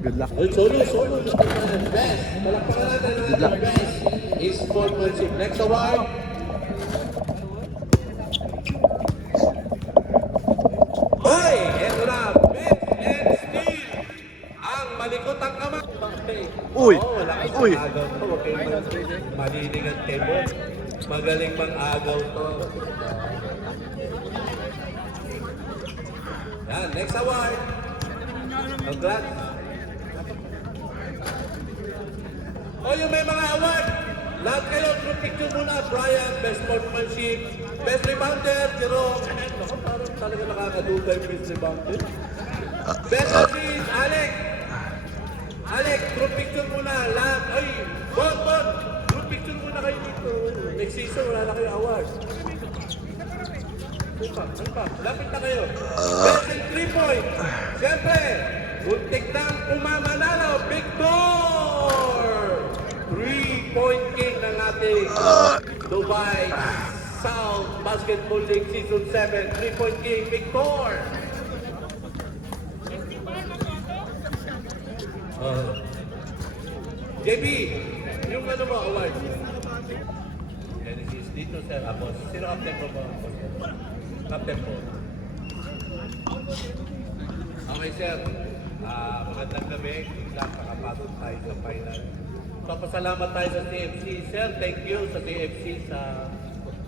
Good luck. Solo, Mr. Man. Best. Palakpakan natin ang Good luck. best is sportsmanship. Next award. Hoy! Eto na. Best and steal. Ang malikot ang kamay. Uy! Lakas Uy! ang agaw to. Okay, manilingan kay Bob. Magaling mang agaw to. Yan, next award. Congrats. O yung may mga award. Lahat kayo, group picture muna. Brian, best sportsmanship. Best rebounder, Jerome. Ako, parang talaga nakakadugay yung best rebounder. Best assist, Alex. Alex, group picture muna. Lahat. Ay, Bon. Group picture muna kayo dito. Next season, wala na kayo award. Ano pa? Lapit na kayo. Best in 3-point. Siyempre, muntik nang umamanalo. Victor! 3-point king ng ating Dubai South Basketball League Season 7. 3-point king, Victor! JB, yung ano mo, award? Genesis, dito sir, Amos. Sino captain mo ba? Captain po. Okay sir, magandang gabi. Biglang nakapasok tayo sa final. So, pasalamat tayo sa CFC. Sir, thank you sa CFC sa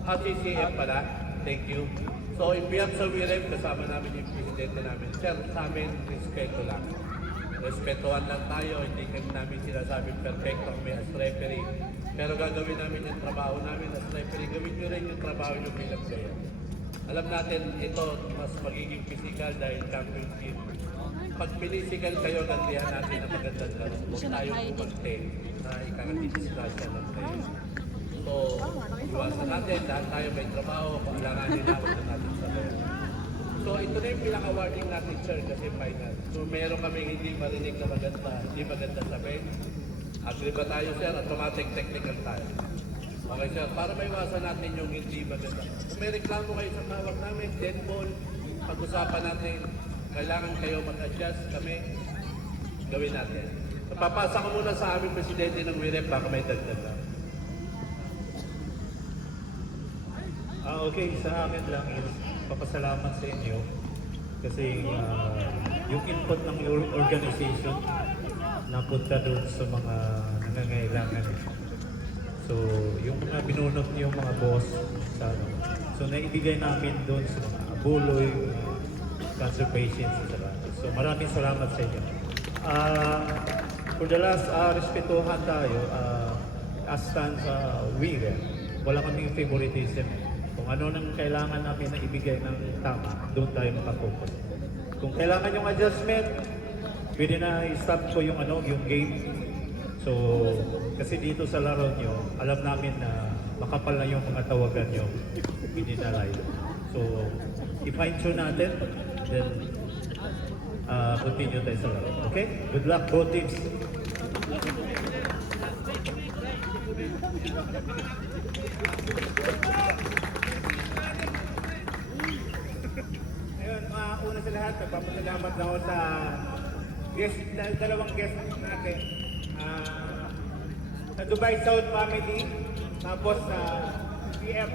CCF pala. Thank you. So, in behalf sa WIREM, kasama namin yung presidente namin. Sir, sa amin, respeto lang. Respetuhan lang tayo. Hindi kami namin sinasabing perfecto kami as referee. Pero gagawin namin yung trabaho namin as referee. Gawin nyo rin yung trabaho nyo bilang player. Alam natin, ito mas magiging physical dahil championship. Pag physical kayo, gantihan natin na magandang laro. Huwag tayong kumante na ikakadidisgrasya ng player. So, iwasan natin, dahil tayo may trabaho, kailanganin natin natin sa player. So, ito na yung pinaka-warning natin, sir, kasi final. So, meron kami hindi marinig na maganda, hindi maganda sa bench. Agree ba tayo, sir? Automatic technical tayo. Okay, sir. Para maiwasan natin yung hindi maganda. Kung may reklamo kayo sa tawag namin, dead ball, pag-usapan natin, kailangan kayo mag-adjust kami, gawin natin. So, papasa ko muna sa aming presidente ng WIREM, baka may dagdag lang. Okay, sa akin lang is papasalamat sa inyo kasi yung input ng organization napunta doon sa mga nangangailangan. So, yung mga binunot niyo mga boss sa ano. So, naibigay namin doon sa mga abuloy, cancer patients, etc. So, maraming salamat sa inyo. For the last, respetuhan tayo, as stands WIREM, wala kaming favoritism. Kung ano nang kailangan namin na ibigay ng tama, doon tayo makapokus. Kung kailangan yung adjustment, pwede na i-stop ko yung yung game. So, kasi dito sa laro nyo, alam namin na makapal na yung mga tawagan nyo, hindi na live. So, i-fine-tune natin, then continue tayo sa laro. Okay? Good luck, both teams. Ayun, una sa lahat, nagpapasalamat ako sa dalawang guest natin. Sa Dubai South Family, tapos sa PF.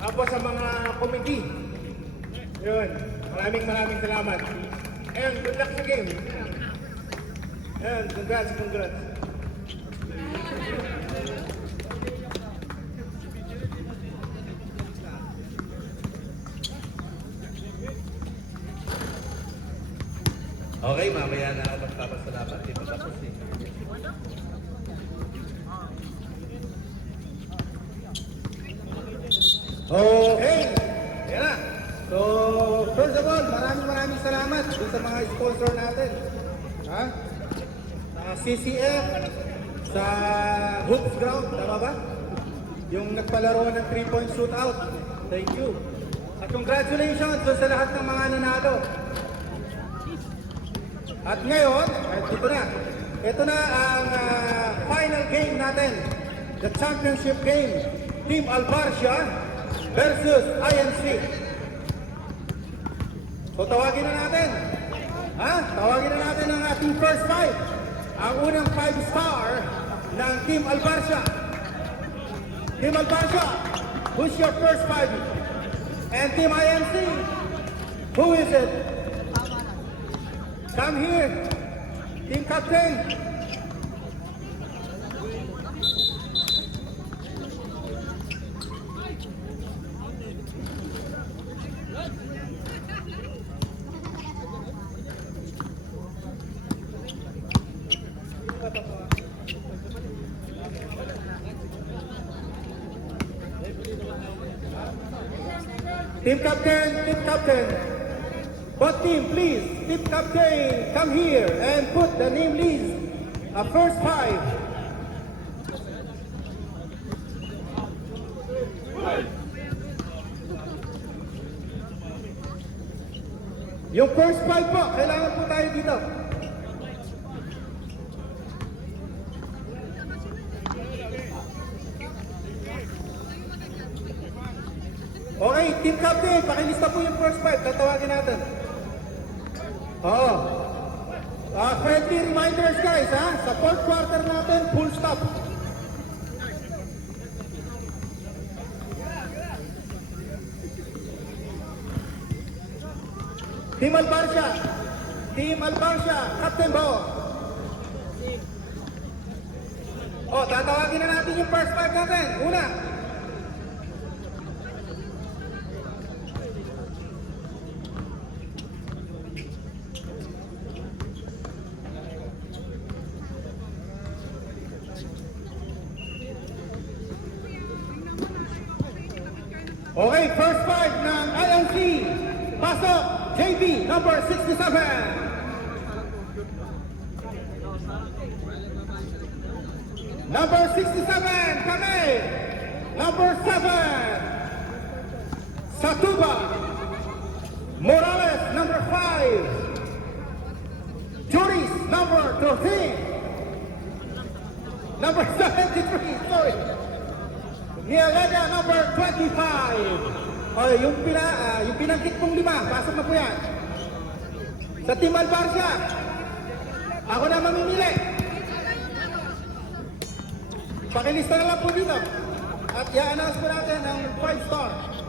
Tapos sa mga committee. Yun, maraming salamat. Ayun, good luck sa game. Ayun, congrats. Okay, mamaya na ako magpapasalamat. Di ba tapos eh? Okay, yan na. So, first of all, maraming salamat dun sa mga sponsor natin. Ha? Sa CCF, sa Hoops Ground, tama ba? Yung nagpalaro ng 3-point shootout. Thank you. At congratulations dun sa lahat ng mga nanalo. At ngayon, ito na ang final game natin. The championship game. Team Albarcia versus INC. So tawagin na natin Ha? Tawagin na natin ang ating first five. Ang unang 5-star ng Team Albarcia. Team Albarcia, who's your first five? And Team IMC, who is it? Come here. Team Captain. Team Captain, Team Captain. What team, please? Team Captain, come here and put the name list. First five. Yung first five po, kailangan po tayo dito. Okay, Team Captain, pakilista po yung first five. Tatawagin natin. Oo. Friendly reminders guys, ha? Sa fourth quarter natin, full stop. Team Albarcia. Team Albarcia, Captain Bo. Oh, tatawagin na natin yung first five natin. Una. Okay, first five ng IMC. Pasok, JB, number 67. Number 67, kami. Number 7, Satuba. Morales, number 5. Juris, number 13. Number 73, sorry. Nialega, number 25. O, yung pinangkit mong 5, pasok na po yan. Sa Team Albarcia, ako na mamimili. Pakilista na lang po dito. At i-announce po natin ang 5-star.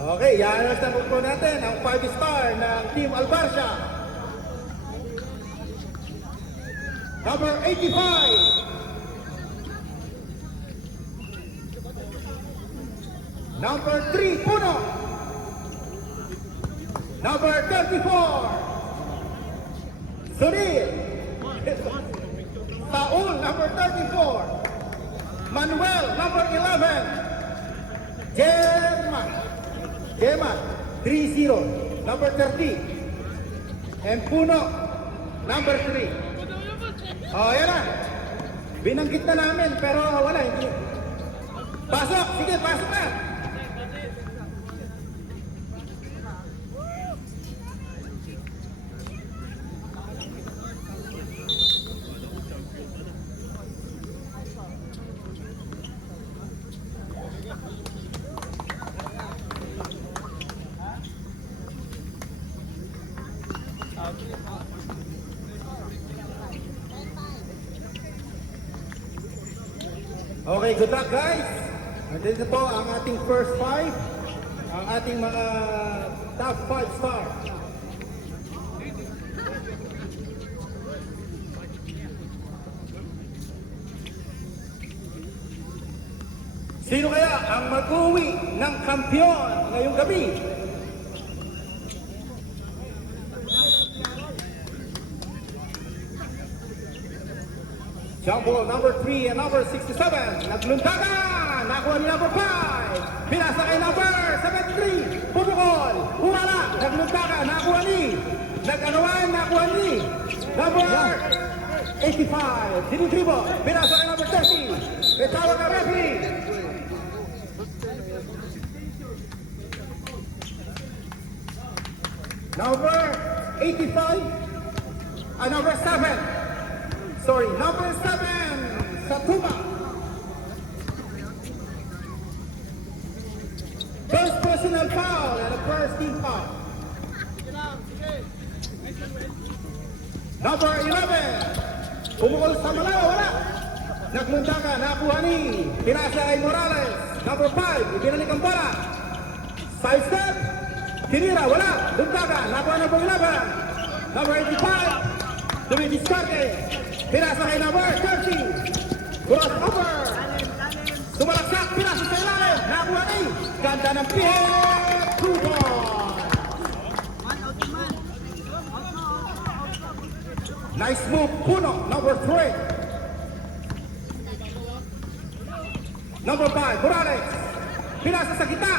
Okay, i-announce na po natin ang 5-star ng Team Albarcia. Number 85. Number 3, Puno. Number 34. Sunil. Saul, number 34. Manuel, number 11. Gemma, 30, number 30. And Puno, number 3. Oh, yan na. Binanggit na namin, pero wala. Hindi. Pasok! Sige, pasok na! Okay, good luck guys. Nandito po ang ating first five. Ang ating mga top 5-star. Sino kaya ang mag-uwi ng kampiyon ngayong gabi? Jump ball number 3 and number 67. Naglundagan. Nakuha ni number 5. Pinasa kay number 73. Pumukol. Umala. Naglundagan. Nakuha ni. Nag-anuan. Nakuha ni. Number 85. Dinitribo. Pinasa kay number 30. May tawag ang referee. Number 85. Number 7. Sorry, number 7. Satuma. First personal foul and a first team foul. Number 11. Pumukol sa malayo, wala. Nagmuntakan, nakuha ni. Pinasa kay Morales. Number 5. Ibinalik ang bola. Side step. Tinira, wala. Buntakan, nakuha number 11. Number 85. Dumidiskarte. Pinasa kay number 30. Cross over. Sumalaksak, pinasa sa ilalim. Nakuha ni. Ganda ng pihit. 2 points. Nice move, Puno, number 3. Number 5, Morales. Pinasa sa kita.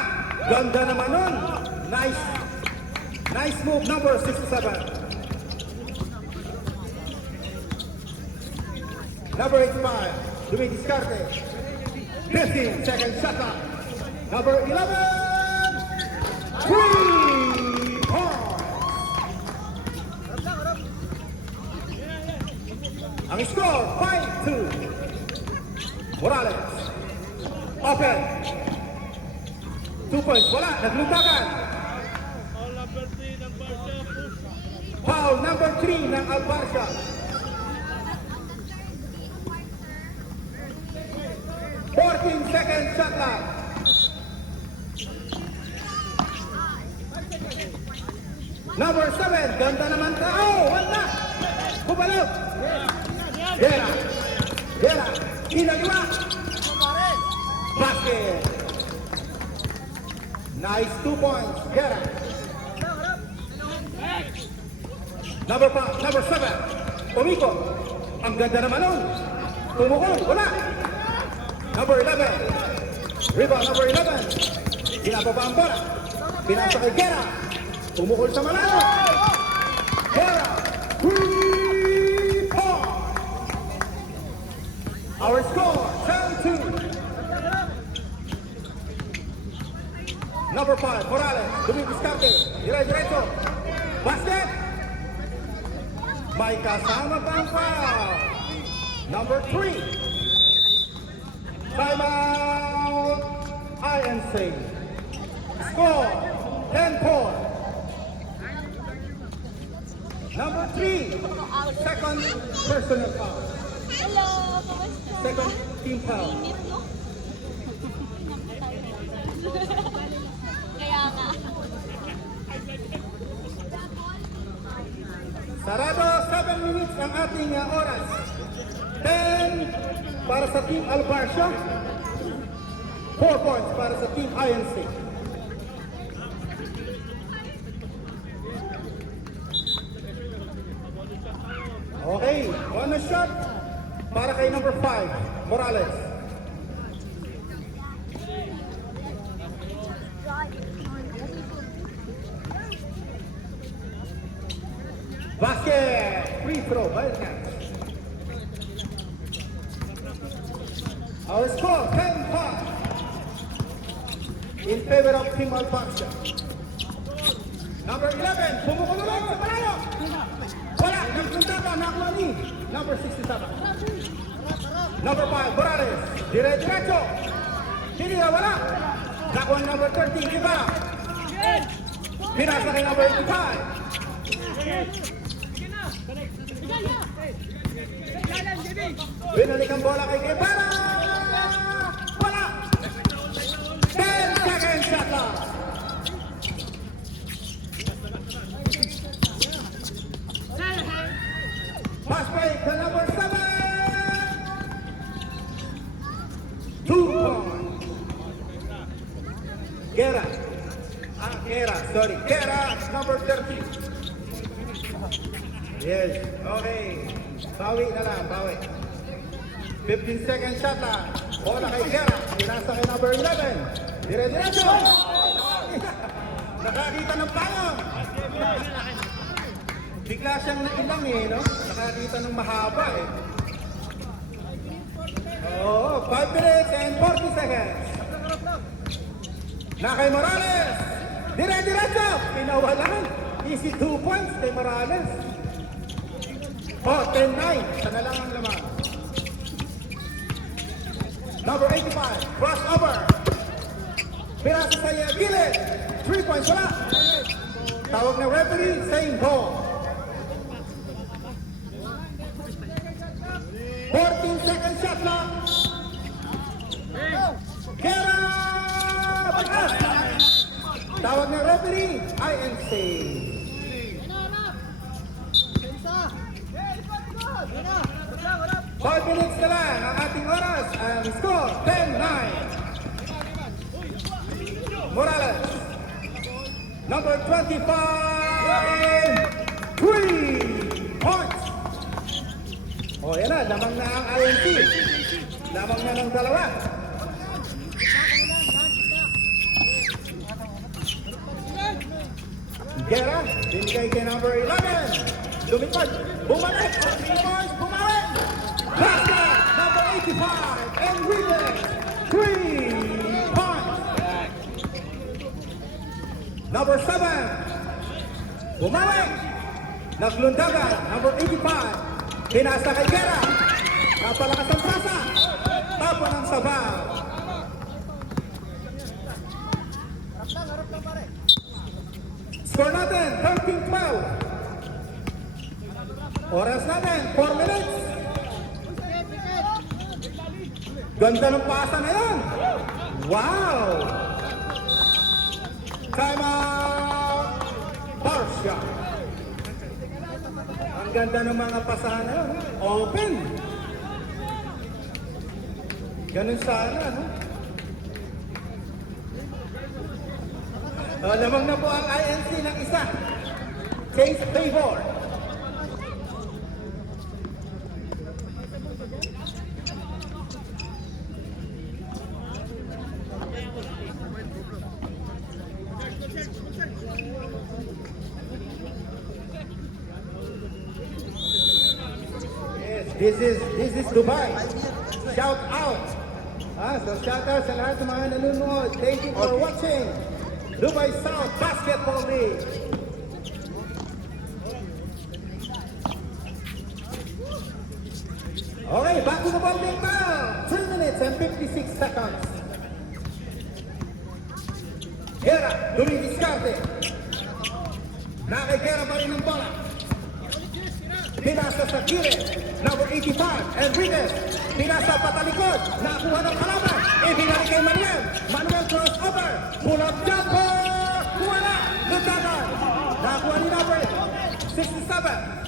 Ganda naman nun. Nice move, number 67. Number 85, Dumidiskarte. 15 second shot clock. Number 11, 3 points. Ang score, 5-2. Morales. Open. 2 points. Wala. Naglutakan. Foul number 3 ng Albarca. Second shot clock. Number 7. Ganda naman ka. Oh, wala. Bumalaw. Gera. Kinaliwa. Basket. Nice 2 points. Gera. Number 7. Umiko. Ang ganda naman nun. Tumukol. Wala. Number 11. Rebound number 11. Ginababa ang bola. Pinasa kay Gera. Tumukol sa malayo. Gera. 3 points. Our score, 10-2. Number 5, Morales. Dumidiskarte. Diretso. Basket. May kasama pang foul. Number 3. Timeout. INC. Score, 10 points. Number 3. Second personal foul. Hello, kumusta? Second team foul. Init, no? Kaya nga. Sarado, 7 minutes ang ating oras. 10 para sa Team Albarca. 4 points para sa Team INC. Okay, one shot para kay number 5, Morales. Basket! Free throw, Wildcats. Our score, 10-5. In favor of Team Albarca. Number 11, pumukulo lang sa malayo. Wala, nagpunta ka, nakuha ni. Number 67. Number 5, Morales. Diretso. Hindi na wala. Nakuha ni number 13, iba. Pinasa kay number 85. Binalik ang bola kay Guevara. Wala. 10 seconds shot clock. Pass break to number 7. 2 points. Gera. Gera, number 30. Yes, okay. Bawi na lang, bawi. 15 second shot lang. Bola kay Gera. Pinasa kay number 11. Diretso. Nakakita ng payong. Bigla siyang nailang no? Nakakita ng mahaba Oo, 5 minutes and 40 seconds. Na kay Morales. Diretso. Pinawalan. Easy 2 points kay Morales. Oh, 10-9. Sana lang ang laman. Number 85, crossover. Pinasa sa gilid. 3 points, wala. Tawag na referee, same ball. 14 second shot clock. Kera! Bakas! Tawag na referee, INC. 5 minutes na lang ang ating oras. Ang score, 10-9. Morales. Number 25, 3 points. O, yan na. Lamang na ang INC. Lamang na ng dalawa. Guerra, binigay kay number 11. Lumipad, bumalik. 3 points, bumalik. Basket, number 85, Enriquez. 3 points. Number 7, bumalik. Naglundagan, number 85. Pinasa kay Guerra. Napalakas ang prasa. Tapo ng sabaw. Score natin, 13-12. Oras natin, 4 minutes. Ganda ng pasa na yan. Wow! Time out! Barcia. Ang ganda ng mga pasahan na yun. Open. Ganun sana, no? Lamang na po ang INC ng isa. Chase favor. Yes, this is Dubai. Shout out. So shout out sa lahat ng mga nanonood. Thank you for watching. Dubai South Basketball League. Okay, back to the ball game now. 3 minutes and 56 seconds. Guerra, dumidiskarte. Nakikera pa rin ang bola. Pinasa sa gilid. Number 85, Enriquez. Pinasa patalikod. Nakuha ng kalaban. Ibinalik kay Manuel. Manuel crossover. Pull-up jumper. Kuha na. Lundagan. Nakuha ni number 67.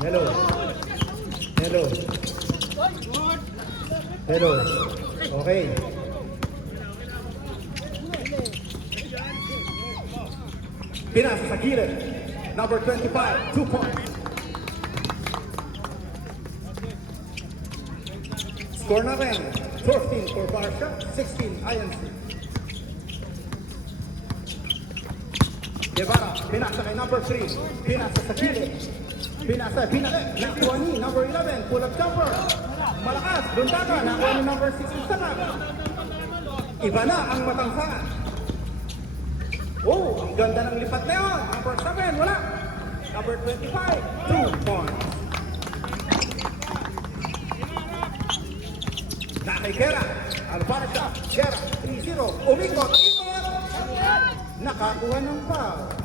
Hello. Hello. Hello. Okay. Pinasa sa gilid. Number 25, 2 points. Score na rin. 14 for Barcia, 16 INC. Guevara, pinasa kay number 3. Pinasa sa gilid. Pinasa, binalik. Nakuha ni number 11, pull-up jumper. Malakas, lundagan. Nakuha ni number 67. Iba na ang matangsahan. Oh, ang ganda ng lipat na yun. Number 7, wala. Number 25, 2 points. Nakikera. Alvarez, Guerra, 3-0. Umikot, ikot. Nakakuha ng foul.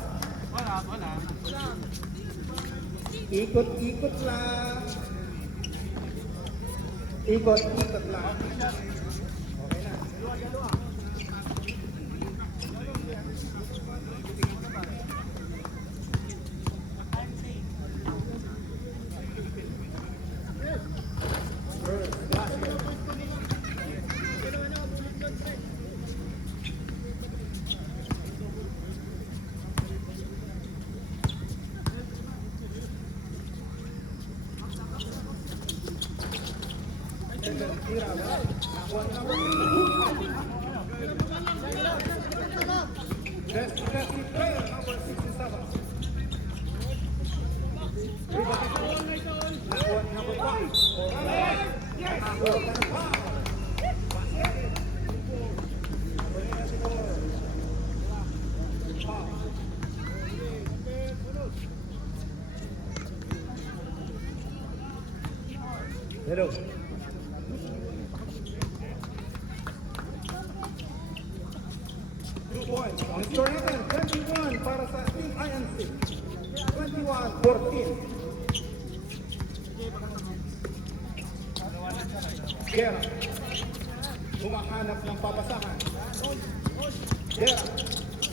Ikot-ikot lang. Ikot-ikot lang. Okay na. Tira, Nakuha ni number 3. Best defensive player, number 67. Rebound. Nakuha ni number 5. Nakuha ng foul. Hello. 2 points. Ang score natin, 21 para sa Team INC. 21-14. Guerra. Humahanap ng papasahan. Guerra.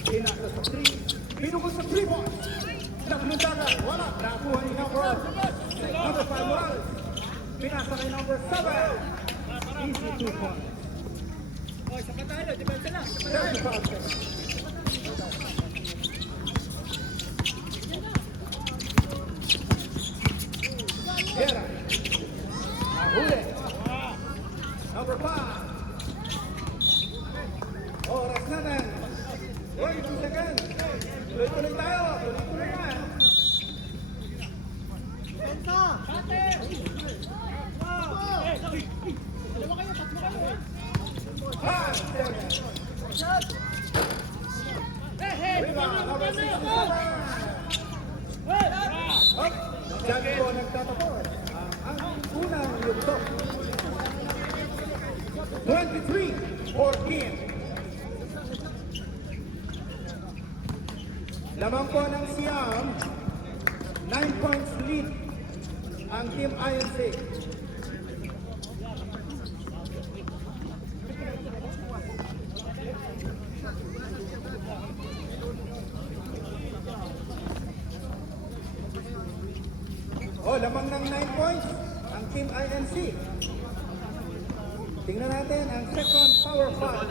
Pinasa sa 3. Pinukol sa 3 points. Nagmuntaga. Wala. Nakuha ni number 5 Morales. Pinasa kay number 7. Easy 2 points. Guerra. Nahuli. Number 5. Oras natin. 22 seconds. Tuloy-tuloy tayo. Tuloy-tuloy na. Diyan po nagtatapos ang unang yugto. 23-14. Lamang po ng Siam, 9 points lead ang Team INC. Lamang ng 9 points ang Team INC. Tingnan natin ang second power foul.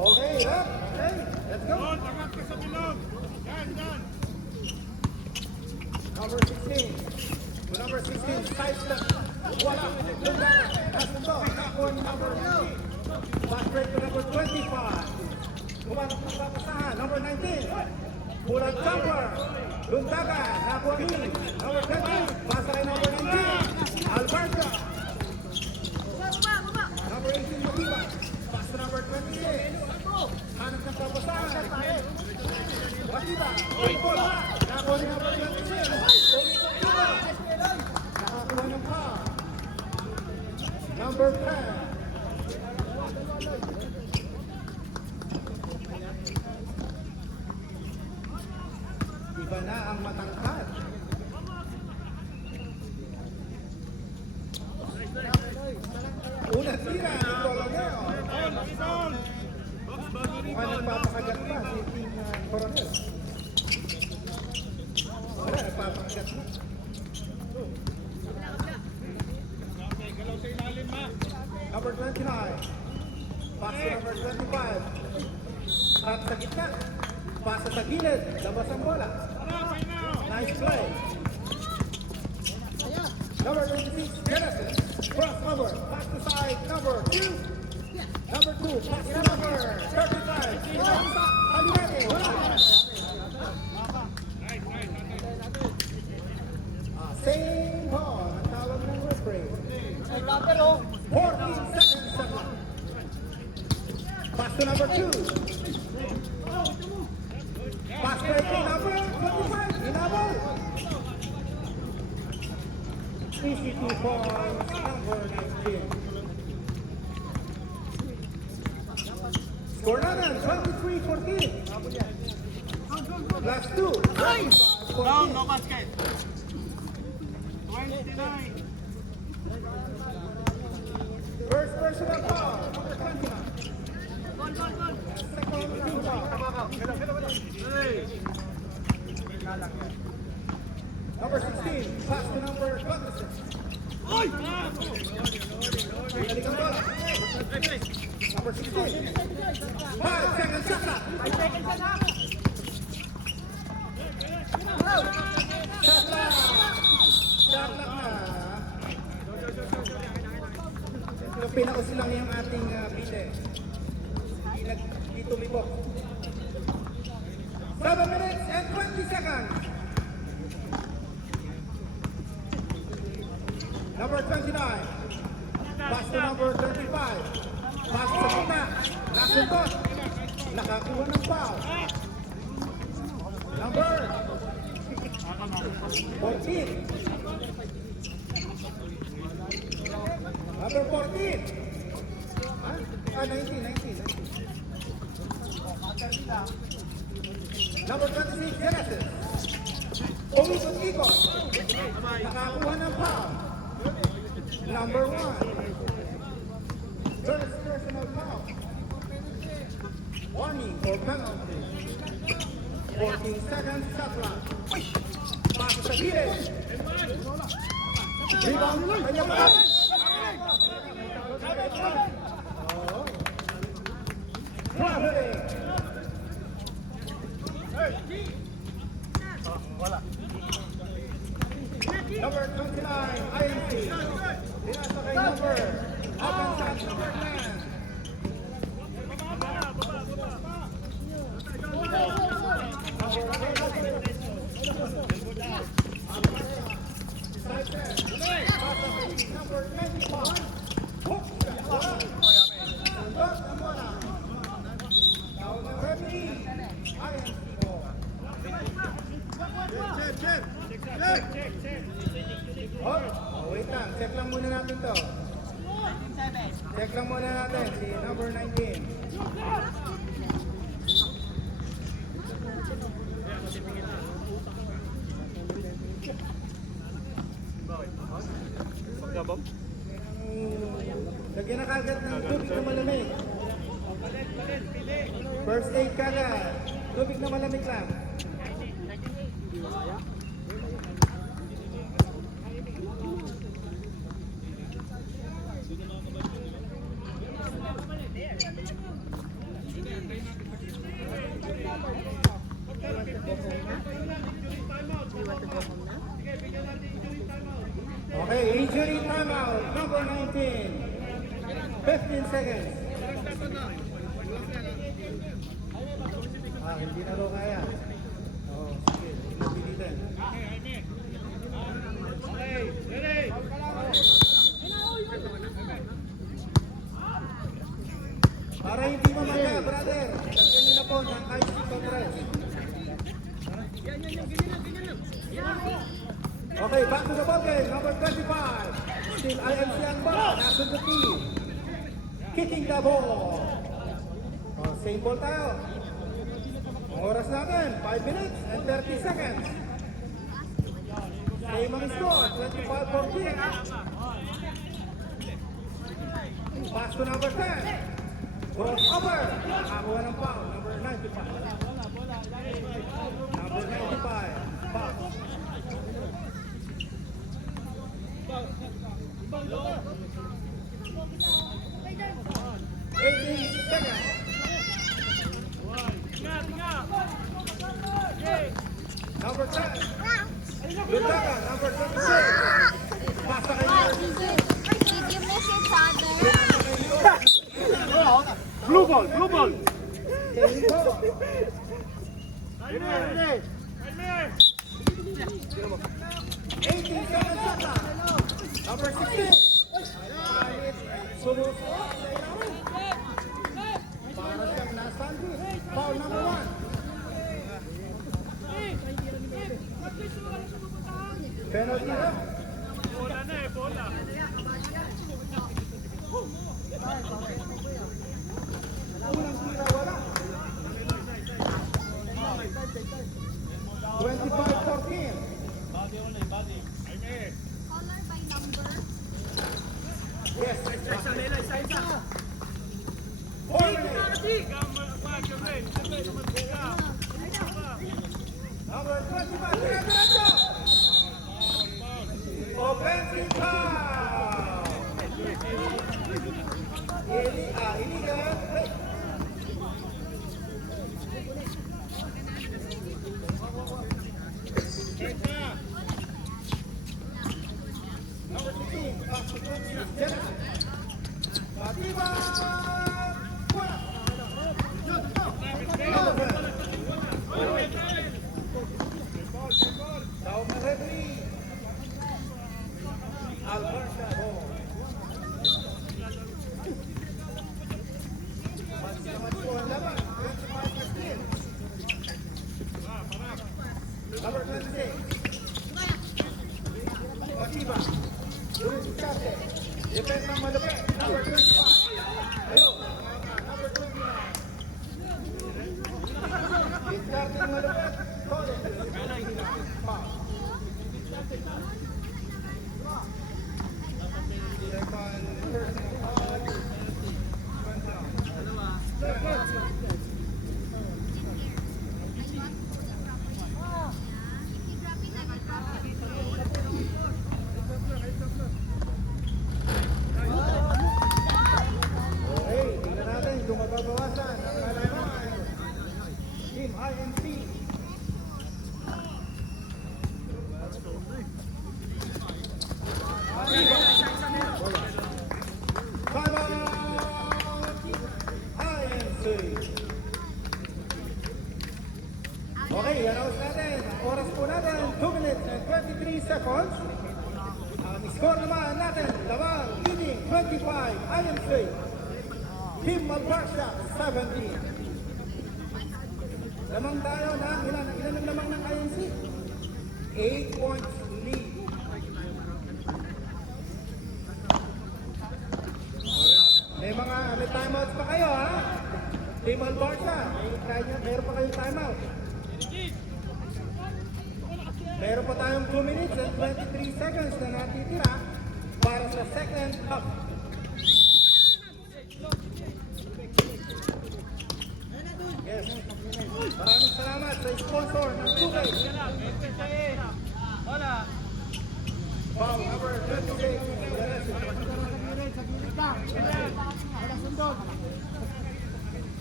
Okay, up. Okay, let's go. Number 16. Number 16, side step. Wala. Nasundo. Nakuha ni number 3. Back break to number 25. Kumanap ng papasahan. Number 19. Pulang jumper. Luntaga. Nakuha ni number 20. Pasa kay number 19. Alberto. Number 18, Matiba. Pass to number 26. Hanap ng papasahan. Matiba. Bola. Nakuha ni number 26. Nakakuha ng foul. Number 10. Iba na ang matangkad. Una tira, Nicoloneo. Mukhang nagpapakagat pa si Team Coronel. Wala, nagpapakagat pa. Number 29. Pass to number 25. Cut sa gitna. Pasa sa gilid. Labas ang bola. Nice play. Number 26, Genesis. Crossover. Pass to side. Number 2. Number 2. Pass to number 35. Alinete. Wala. Same ball. Ang tawag ng referee. 14 seconds sa clock. Pass to number 2. Pass break to number 25. Inabol. Easy 2 points. Number 19. Score na 23-14. Last 2. 25-14. Down, no basket. 29. First personal foul, number 29. Second team foul. Number 16, pass to number 26. Balik ang bola. Number 16. 5 seconds shot clock. Shot clock! Shot clock na. So, pinausin lang yung ating bite. Hindi tumibok. 7 minutes and 20 seconds. Number 29. Pass to number 35. Pass sa kita. Nasuntot. Nakakuha ng foul. Number 14. Number 14. Ah, 19. Number 26, Genesis. Umikot-ikot. Nakakuha ng foul. Number 1. First personal foul. Warning for penalty. 14 seconds, shot clock. Pass sa gilid. Rebound, kanya pa. Traveling. Number 29, INC. Dinasa kay number. Akansan, number 10. Number 95. Hook. Now the referee, INC ball. Oh, wait lang. Check lang muna natin to. Check lang muna natin si number 19. Lagyan na kagad ng tubig na malamig. First aid kagad. Tubig na malamig lang. Okay, injury timeout, number 19. 15 seconds. Hindi na raw kaya. Oo, sige, pinapilitan. Para hindi mamaya, brother. Lagyan nyo na po ng IC compress. Okay, back to the ball game. Number 25. Still IMC ang ball. Nasa the team. Kicking the ball. Oh, same ball tayo. Ang oras natin, 5 minutes and 30 seconds. Same ang score, 25-14. Pass to number 10. Cross over. Nakakuha ng foul. Number 95. Number 95. Foul. 18 seconds. Number 10. Lutaga, number 26. Pasa kay number 6. Did you miss each other? Blue ball, blue ball. 18 seconds shot clock. Number 16. Sunod. Para siyang nasandwich. Foul number 1. Penalty na. Bola na eh, bola. Unang tira wala. 25-14. Color by number. Yes. Isa nila, isa. 4 minutes. Number 25. Diretso. Offensive foul. Illegal. Tawag na referee. Alberta ball. Mas naman po ang laban. 25-15. Number 26. Matiba. Luis Carte. Defense ng malupit. Number 25. Ayun. Number 29. Discarte ng malupit. Collins. Foul. Second personal foul. Okay, tingnan natin kung mababawasan ang kalaman. Team INC. Time out! INC. Okay, announce natin. Ang oras po natin, 2 minutes and 23 seconds. Ang score naman natin, Lamang leading 25 INC. Team Malbarcia 17. Lamang tayo na ilan ang lamang ng INC? 8 points lead. May timeouts pa kayo ha? Team Malbarcia, meron pa kayong timeout. Meron pa tayong 2 minutes and 23 seconds na natitira para sa second half. Yes. Maraming salamat sa sponsor ng Tugay. Foul number 26.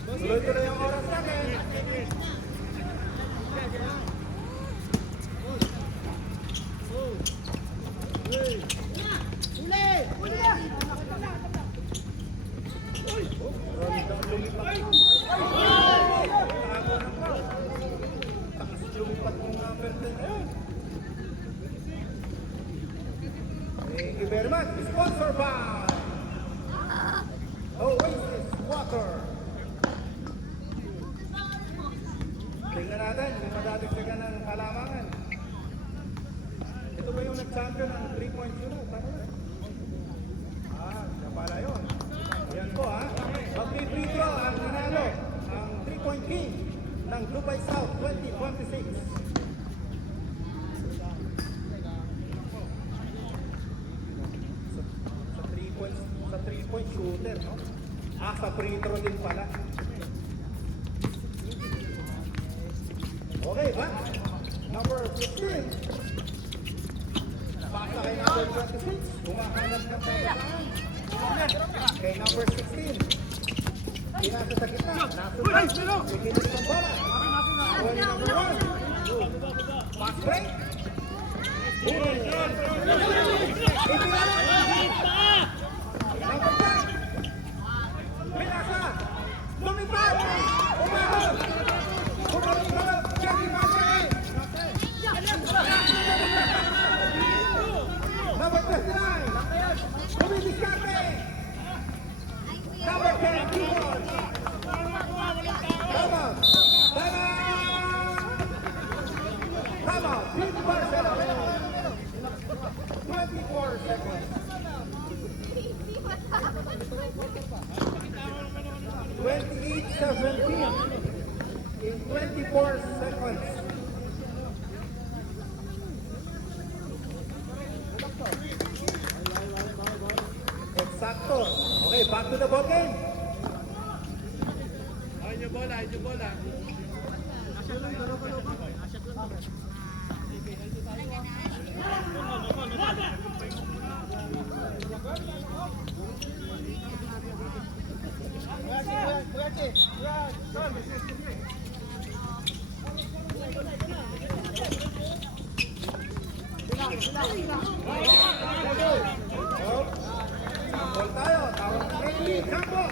Tuloy-tuloy ang oras natin. Thank you very much. Sponsored by Oasis Water. Tingnan natin kung madadagdagan ng halamangan. Ito ba yung nag-champion ng 3-point shootout? Tama na? Siya pala yun. Ayan po ha. Mag-free throw ang nanalo. Ang 3-point king ng Dubai South 2026. Sa 3-point shooter, no? Sa free throw din pala. Okay, ba? Number 15. Pasa kay number 26. Kumahanap ng pababaan. Kay number 16. Pinasa sa gitna. Nasunod. Pikinig ng bola. Awal ni number 1. Pass break. Number 10. Pinasa. Lumipad. Umahon. Umahon. Number 29. Luis Carte. Number 10. Keyboard. Come on. Come on. 24 seconds. 28-17 in 24 seconds. Exacto. Okay, back to the ball game. Ayun yung bola. Ball tayo. Tawag ng referee. Campo.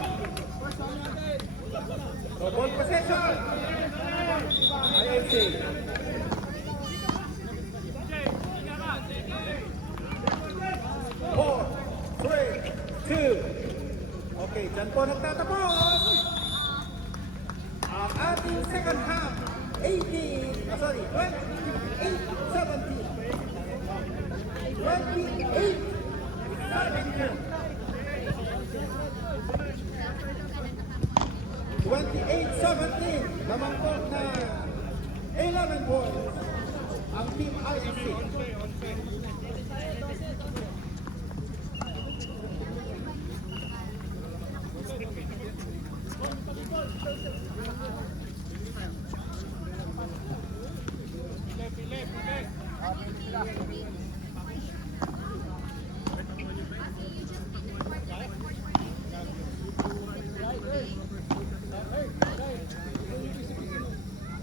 So, ball possession. INC. 4, 3, 2. Okay, dyan po nagtatapos ang ating second half. 28-17. 28-17. Lamang po na 11 points ang Team INC.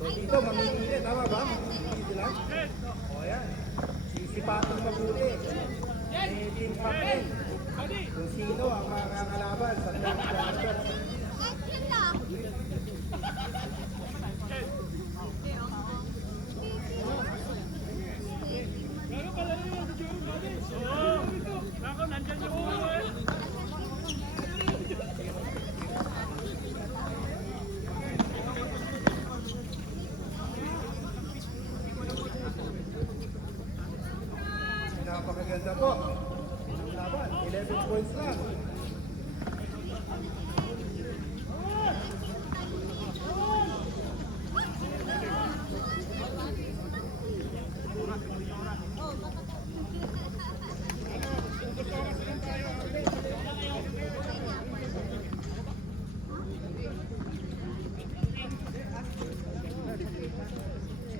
So dito, mamimili. Tama ba? Mamimili sila? O yan. Sisipatong mabuti. May team captain. Kung sino ang makakalaban sa third quarter. Yun lang. Ako, nandyan yung ulo eh. Napakaganda po. Ang laban, 11 points lang.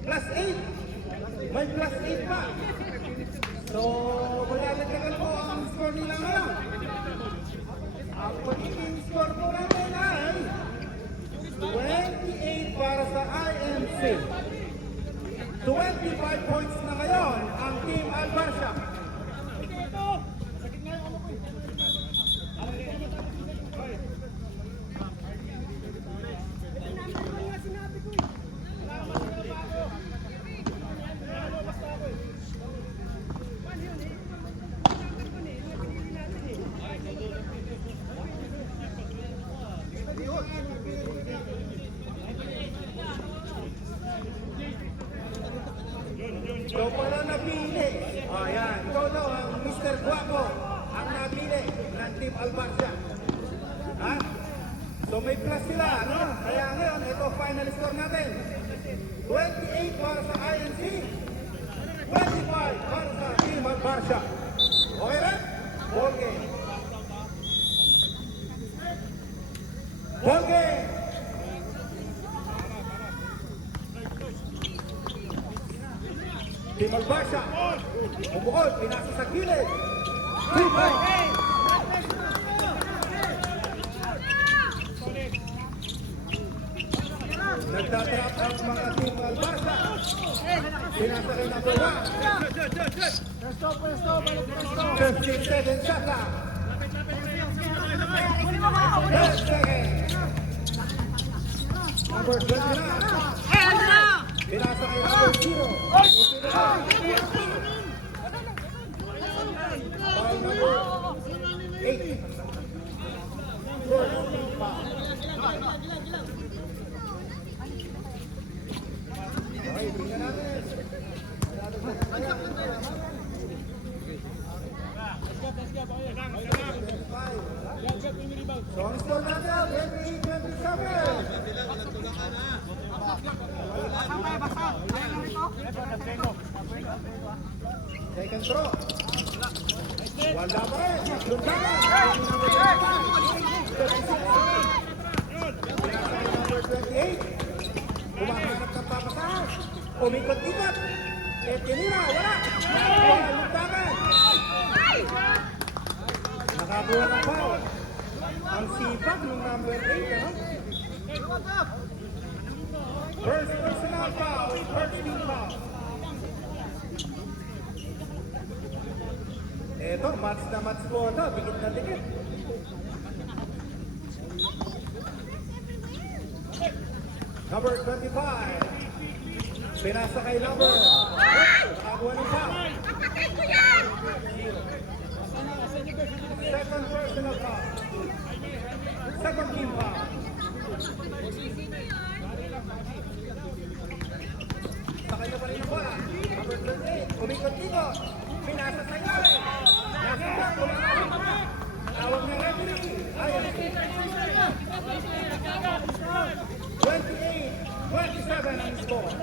Plus 8. May plus 8 pa. So, magdadagdagan po ang score nila ngayon. Ang magiging score po natin ay 28 para sa INC. 25 points na ngayon ang Team Albarcia. So, pala napili. Ayan, ikaw daw ang Mr. Guapo ang napili ng Team Albarcia. Ha? So, may plus sila, no? Kaya ngayon, ito final score natin. 28 para sa INC, 25 para sa Team Albarcia. Okay rin? Ball game. Ball game. Team Albarcia. Bumukod, pinasa sa gilid. 3 points. Nagtatrap ang mga Team Albarcia. Pinasa kay number 1. 15 seconds shot lang. 10 seconds. Number 20 na. Pinasa kay number 0. By number 8. Okay, tingnan natin. So, ang score natin, 28-27. Second throw. Wala pa rin. Lundagan. Number 28. Kumahanap ng papasahan. Umikot-ikot. Tinira. Wala. Lundagan. Nakabuha ng foul. Ang sipag ng number 8. Ano? First personal foul. First team foul. Eto, match na match po ito. Dikit na dikit. Number 25. Pinasa kay number. Nakakuha ng foul. Second personal foul. Second team foul. Sa kanya pa rin ang bola. Number 38. Umikot-ikot. Pinasa sa'yo. Nasa ba? Tawag ng referee. Ayan. 28-27 ang score.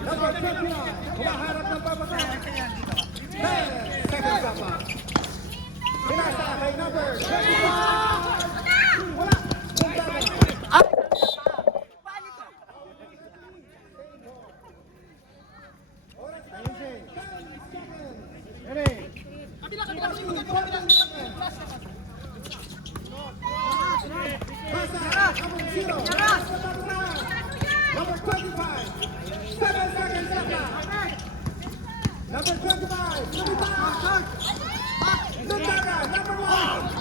Number 29, humaharap ng papatay. 10 seconds up. Pinasa kay number 25. Wala. Oras na yun, Jay. 10 seconds. Ready? Pasa, number 0. Number 25. 7 seconds left. Number 25. Lumitaw. Lumitaw. Number 1.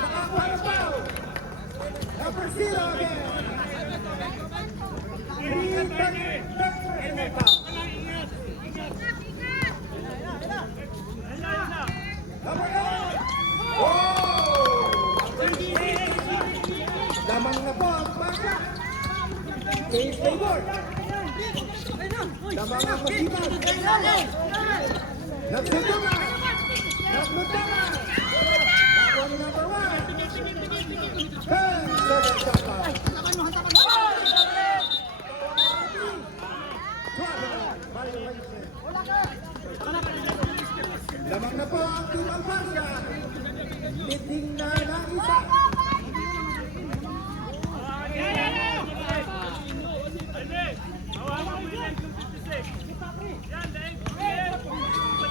Nakakuha ng foul. Number 0 again. 3 personal foul. Number 8. Wow! Lamang na po ang pasa. Case favor. Lamang ang magitan. Nagsuntungan. Nagmuntangan. Nakuha ni number 1. 10 seconds up. Lamang na po ang Team Albarca. Leading na ng isa.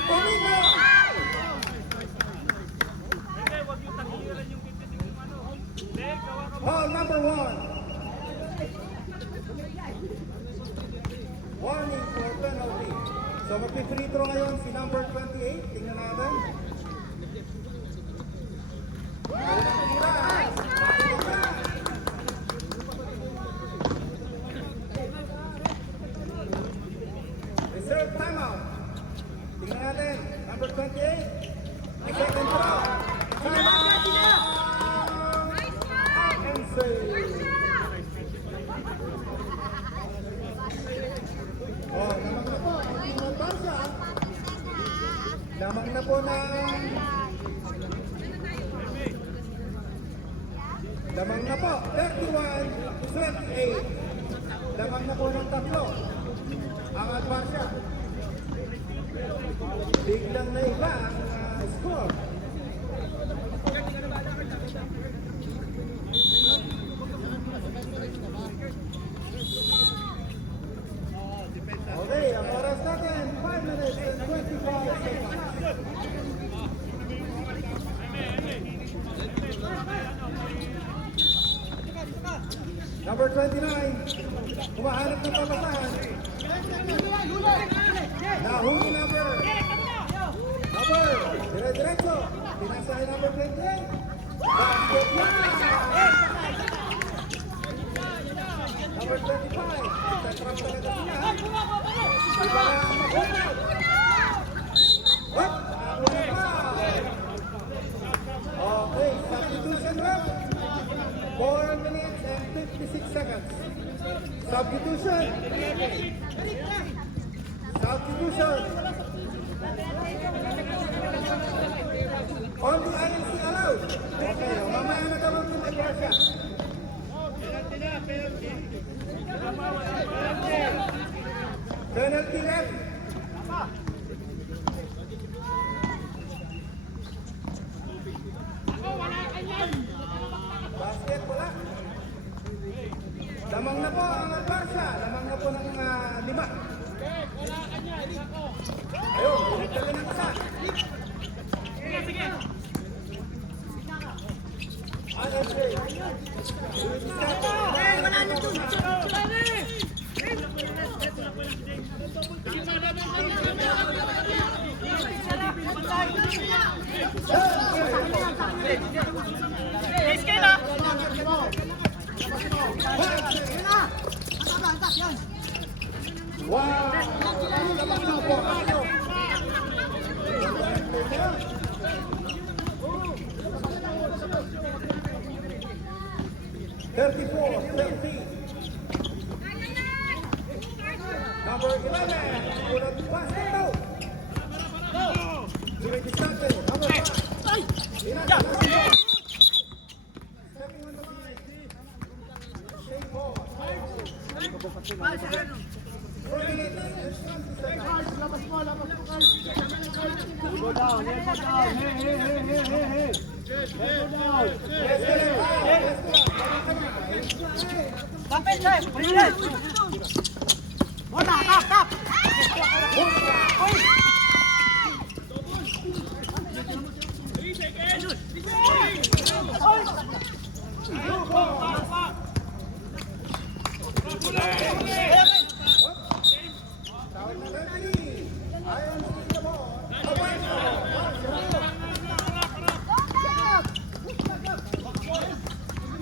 Pumino! Ball number 1. Warning for penalty. So mag-free throw ngayon si number 28. Tingnan natin. Reserve timeout. Tingnan natin. Number 28. Second throw. Timeout. And save. Oh, lamang na po. Ang Team Albarca. Lamang na po ng... Lamang na po. 31-28. Lamang na po ng tatlo. Ang Albarca. Biglang na iba ang score. Okay, ang oras natin, 5 minutes and 25 seconds. Number 29, humahanap ng pamasahan. Nahuli number. Dire-diretso. Pinasahin number 28. Basket na! Number 25. Nagtatrap talaga siya. Iba na ang makunod. What? Nahuli pa. Okay, substitution rep. 4 minutes and 56 seconds. Substitution. Substitution. Only INC allowed. Okay, mamaya na gawin yung Albarca. Penalty left. Basket wala. Lamang na po ang Albarca. Lamang na po ng 5. Ayun, pinagtala ng isa. INC. Number 11, unang pass ito. Jimmy Distante, number 5. Stepping on the line. Shane Paul. 4 minutes and 20 seconds.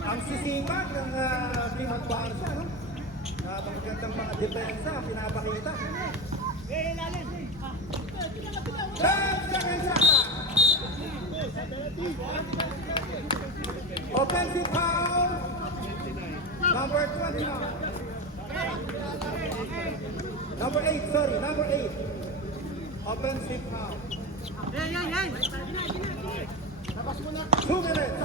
Ang sisipag ng Team Barca, no? Magagandang mga depensa ang pinapakita. 10 seconds left. Offensive foul. Number 29. Number 8, sorry, number 8. Offensive foul. 2 minutes.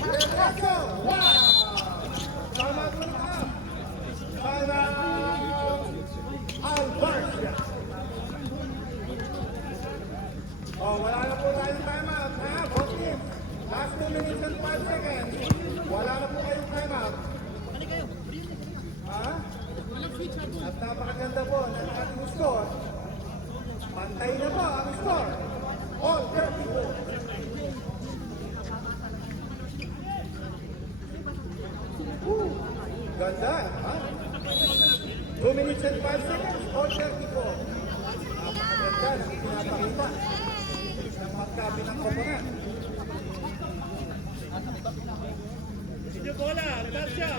Let's go. Wow. Tama po na. Para Albarcia. Oh, wala na po tayong timeout. Both teams. Last 2 minutes and 5 seconds. Wala na po kayong timeout. Ha? At napakaganda po ng ating score. Pantay na po ang score. All 34. Ganda, ha? 2 minutes and 5 seconds, all 34. Napakaganda ng pinapakita ng magkabi ng koponan. Video bola, Garcia.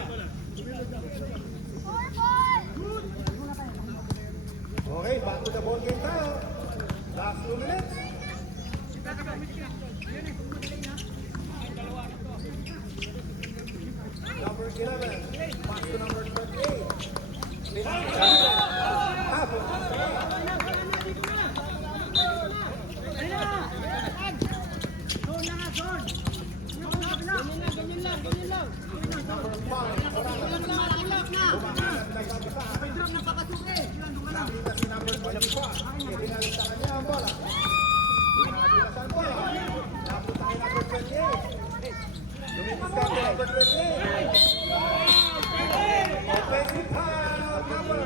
Okay, back to the ball game tayo. Last 2 minutes. Number 11, pass to number 38. Tapos. Number 5, nakita si number 25. Ibinalit sa kanya ang bola. Pinabulas ang bola. Napunta kay number 28. Lumitis ka kay number 28. Offensive foul number.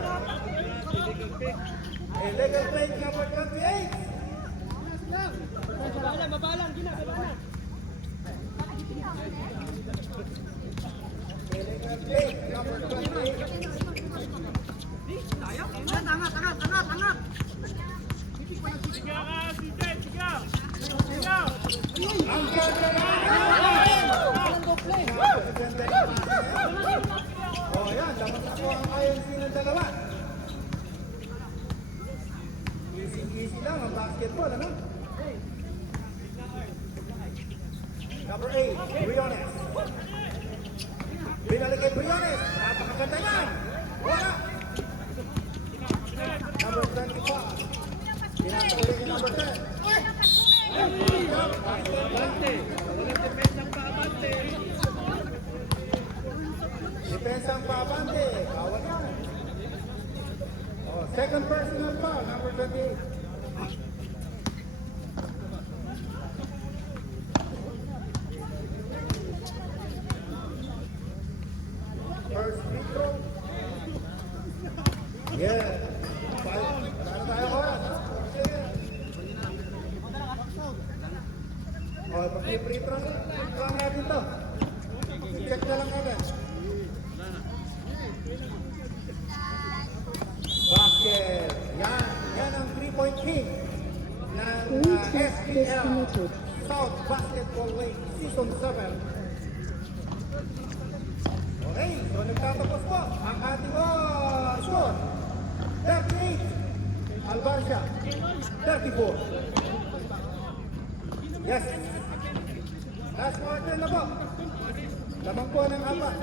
Illegal play number 28. Illegal play number 28. Siga ka, CJ, siga. Siga. Ang ganda na! Oh, yan. Dapat na po ang INC ng dalawa. Easy lang ang basketball, ano? Number 8, Briones. Binalik kay Briones. Napakaganda yan. Wala. Number 25. Pinasa ulit kay number 10. Depensang paabante. Bawal yan. Oh, second personal foul, number 28. First free throw. Yeah. Wala na tayo oras. Oh, pag-free throw lang natin to. Check na lang agad. Basket SBL South Basketball League Season 7. Okay, so nagtatapos po ang ating score. 38, Albarcia, 34. Yes. Last quarter na po. Lamang po ng apat.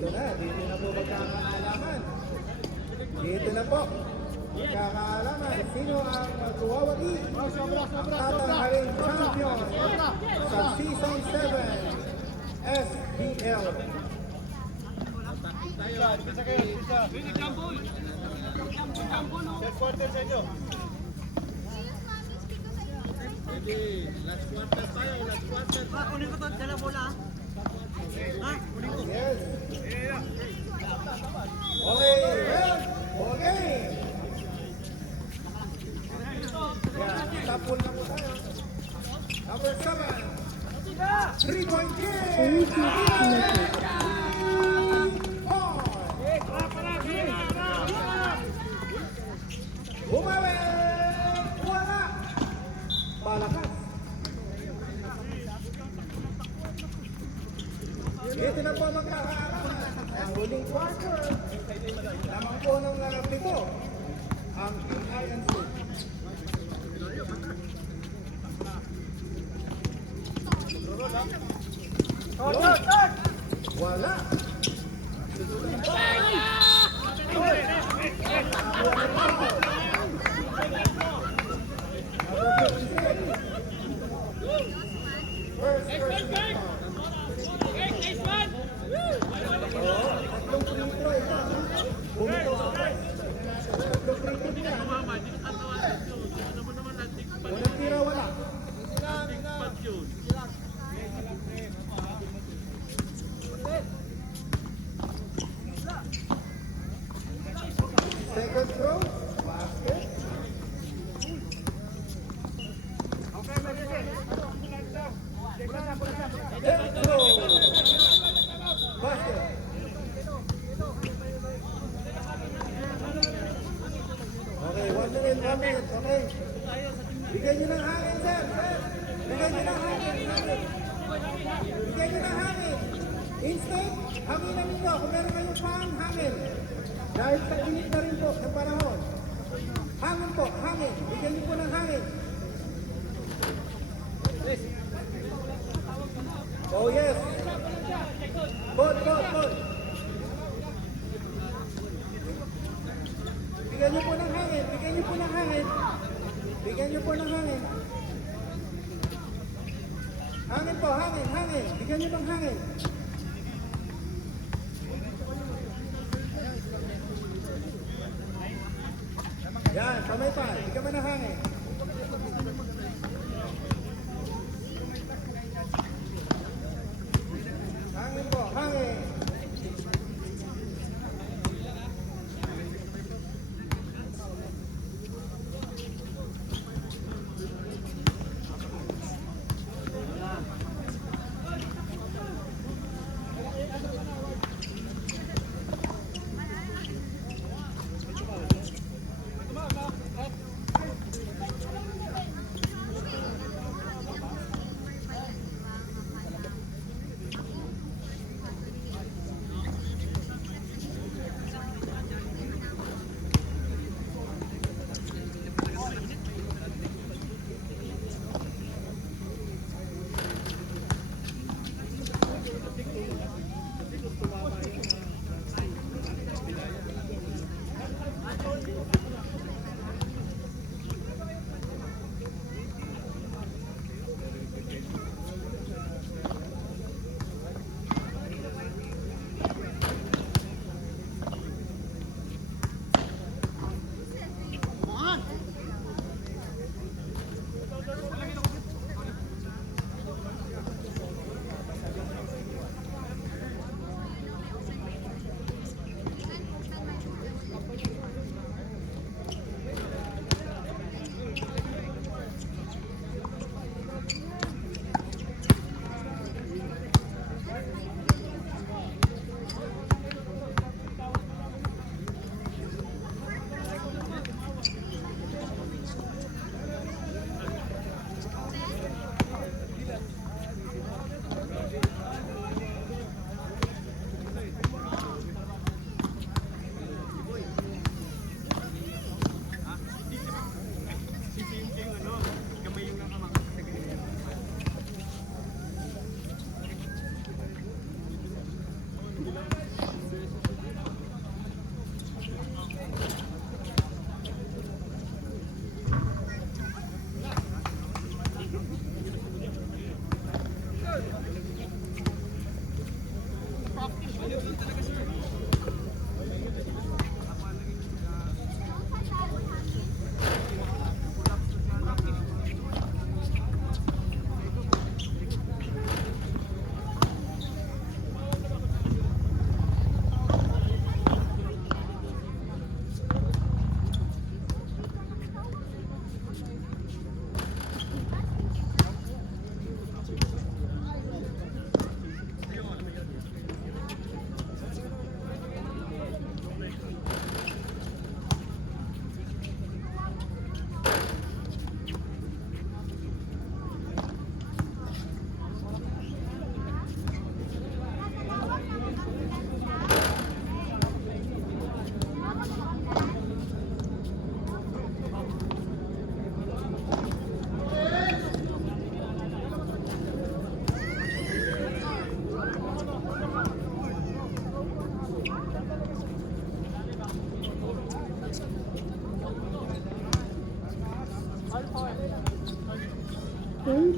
Dito na po magkakaalaman. Dito na po magkakaalaman. Sino ang magwawagi tatanghaling champion sa Season 7 SBL. Yes. Okay, well, okay. Yan, tapol na po tayo. Number 7. 3-point game. Bumawi! Wala! Palakas. Dito na po magkakaalaman. Ang huling quarter. Lamang po ng pito. Ang Team INC. Wala. Unang tira wala. Second throw, basket. Third throw, basket. Okay, 1 minute, 1 minute, okay. Bigyan nyo ng hangin, sir. Bigyan nyo ng hangin. Bigyan nyo ng hangin. Instead, hanginan ninyo kung meron kayong pang hangin. Dahil sa init na rin po ng panahon. Hangin po, hangin. Bigyan nyo po ng hangin. Oh yes. Ball. Bigyan nyo po ng hangin. Bigyan nyo po ng hangin. Bigyan nyo po ng hangin. Hangin po, hangin. Bigyan nyo ng hangin. Yan, kamay pa. Bigyan mo ng hangin. Hangin po, hangin.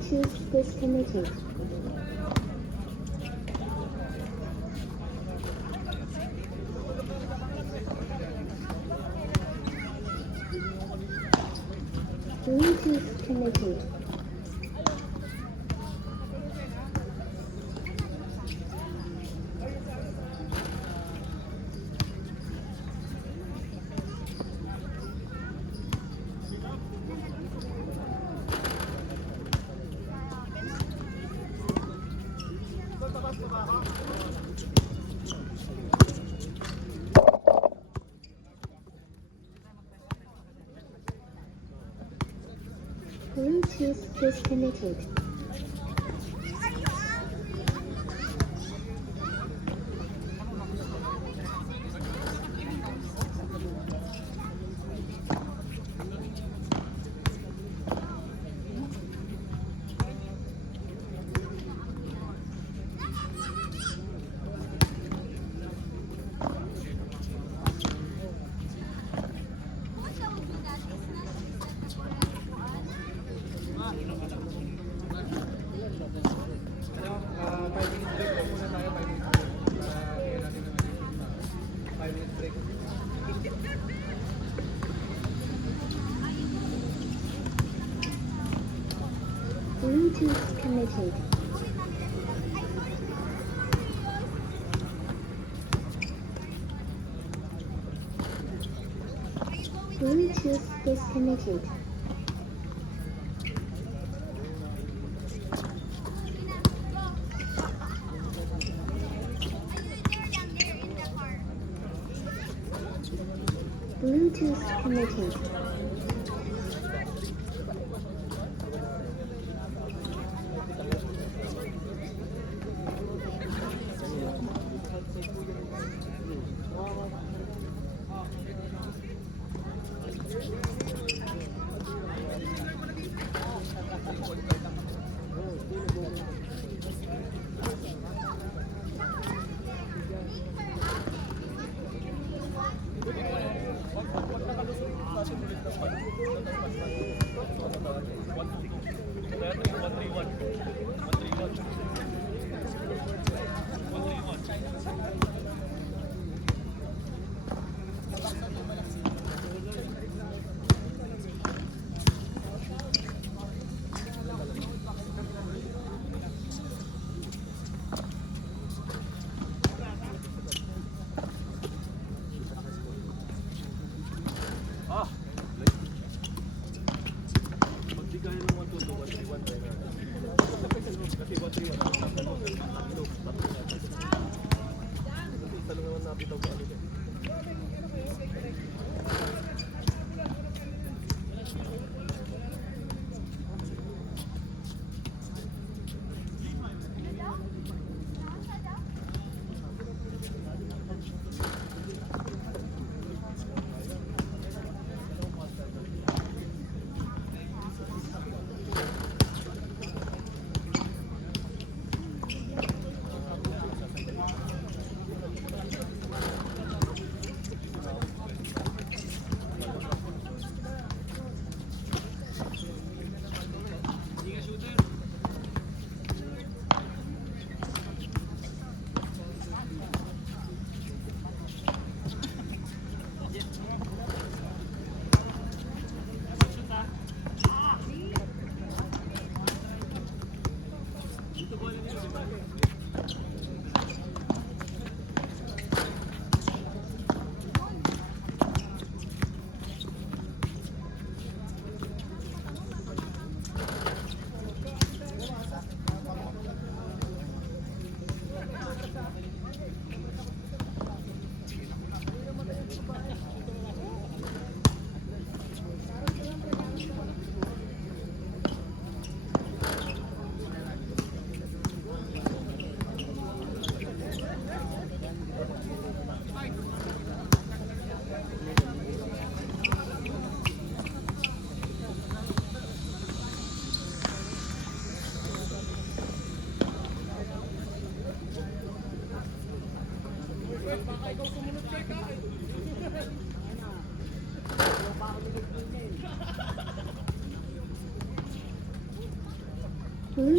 Bluetooth disconnected. Bluetooth connected. Bluetooth disconnected. Bluetooth connected. Bluetooth disconnected. Bluetooth connected.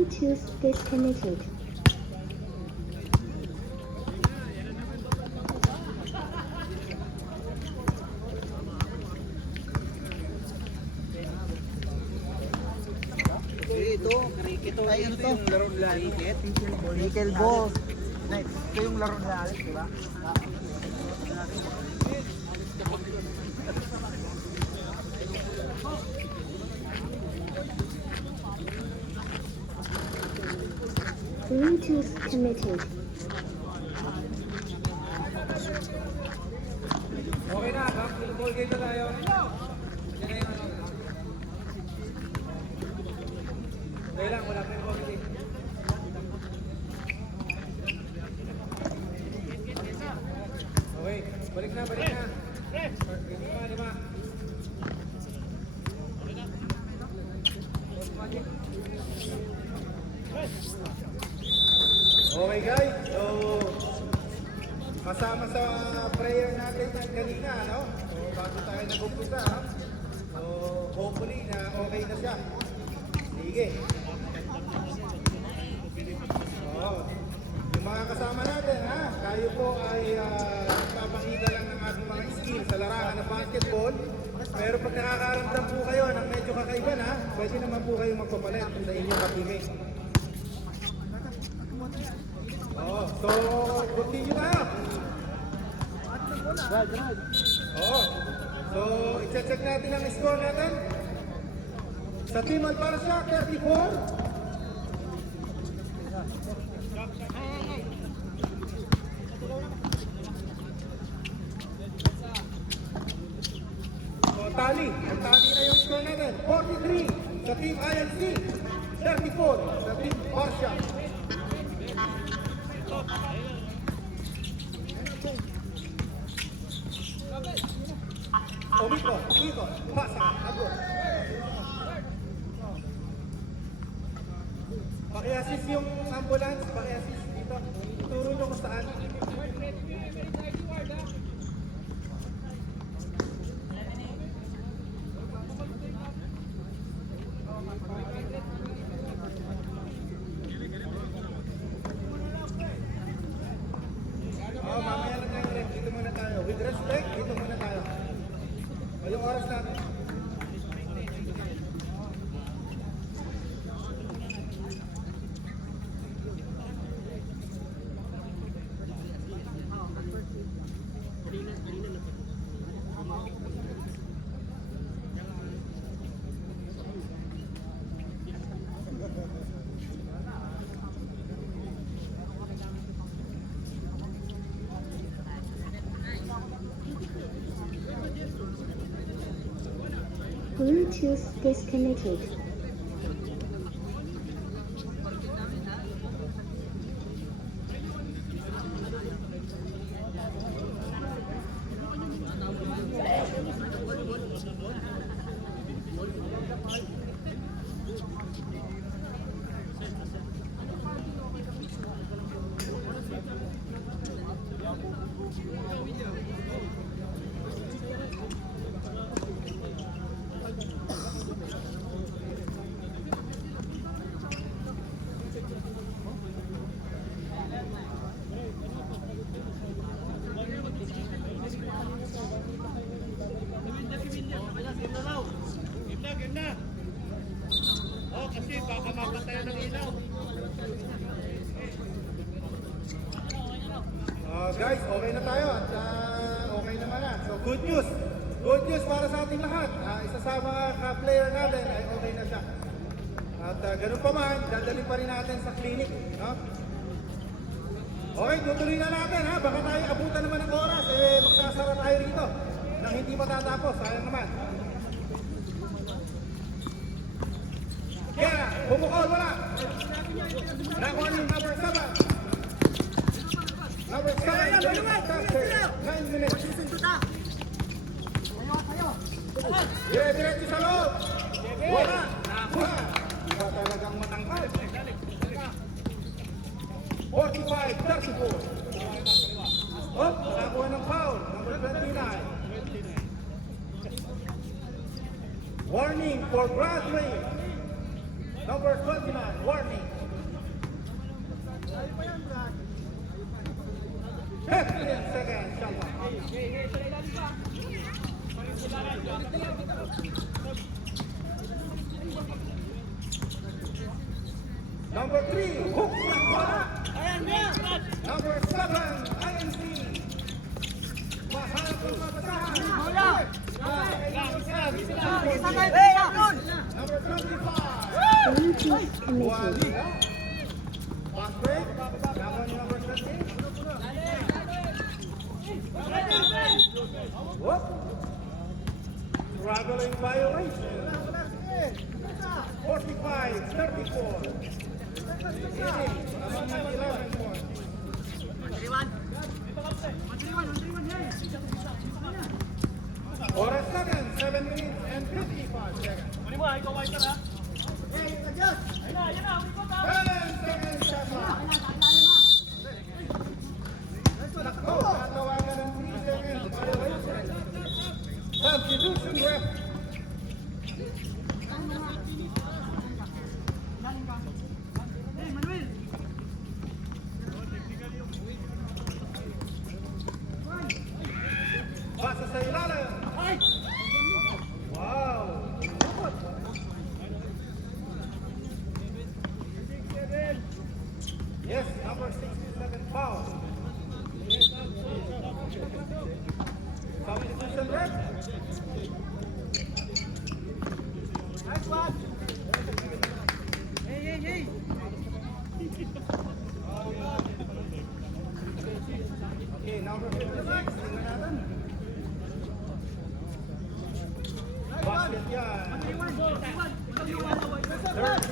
Bluetooth disconnected. Ito, cricket. Ay, ano to? Yung larong lalit. Nickel ball. Ito yung larong lalit, di ba? Bluetooth connected. Okay na, basketball game na tayo. Dahil lang, wala pa yung ball game. Okay, balik na, balik na. Lima. Okay guys, so kasama sa prayer natin yan kanina, no? So bago tayo nag-umpisa, ha? So hopefully na okay na siya. Sige. Oo. Yung mga kasama natin, ha? Tayo po ay nagpapakita lang ng ating mga skills sa larangan ng basketball. Pero pag nakakaramdam po kayo ng medyo kakaiba na, pwede naman po kayo magpapalit sa inyong kapimig. Oh, so continue tayo. Oh, so i-check natin ang score natin. Sa Team Alparcia, 34. So tali, ang tali na yung score natin. 43 sa Team INC, 34 sa Team Barcia. Omiko, pasa, agos. Paki-assist yung ambulance, paki-assist dito. Turo nyo kung saan. Oh, mamaya na tayo, ref. Dito muna tayo. With respect, dito muna tayo. O, yung oras natin. Bluetooth disconnected. Game na. Oh, kasi baka mapatayan ng ilaw. Guys, okay na tayo at okay naman na. So good news. Good news para sa ating lahat. Isa sa mga ka-player natin ay okay na siya. At ganun pa man, dadalhin pa rin natin sa clinic. No? Okay, tutuloy na natin ha. Baka tayo abutan naman ng oras. Magsasara tayo rito nang hindi matatapos. Sayang naman. Kaya, bumukol, wala. Nakuha niyo number 7. Number 7, 9 minutes. Diretso sa loob. Wala. Nakuha. Iba talagang matangkad. 45-34. Oh, nakuha ng foul. Number 29. Warning for Bradley. Number 29, warning. Number 3, hook ng bola. Number 7, INC. Mahanap ng papasahan. Number 25. Bluetooth connected. Wala. Pass break. Laban ni number 13. Whoop. Struggling violation. 45-34. Laban ng 11 points. Oras natin, 7 minutes and 55 seconds. 10 seconds shot clock. Nako, natawagan ng 3 seconds violation. Substitution ref. Pasa sa ilalim. Wow. Yes, number 67 foul. Substitution ref. Nice one. Hey. Okay, number 56. Tingnan natin. Basket yan. 30 seconds.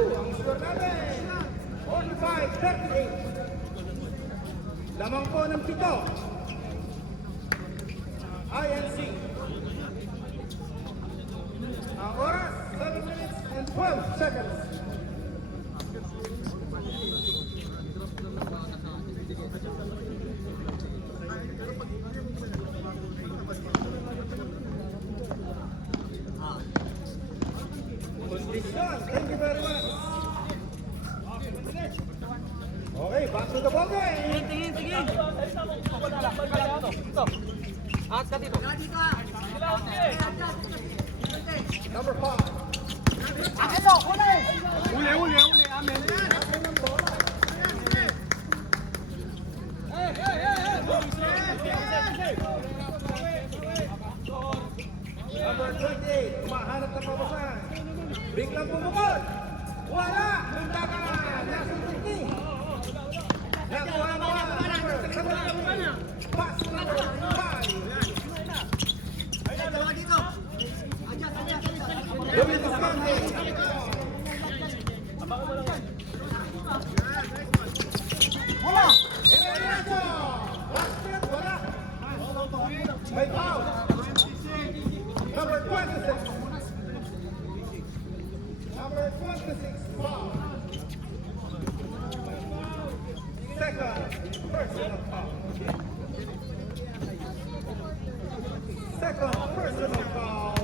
Ang score natin, 45-38. Lamang po ng 7. INC. Ang oras, 7 minutes and 12 seconds. Kondisyon, thank you very much. Okay, back to the ball game. Tingin. Number 5. Number 28, umahanap ng pabasan. Biglang bumukod. Wala! Punta ka na! Nasa 50. Nakuha mo ang number 7. Pass number 5. Luis Buscante. Wala! Diretso! Basket, wala! May foul. Number 26. Number 26, foul. Second, personal foul. Second, personal foul.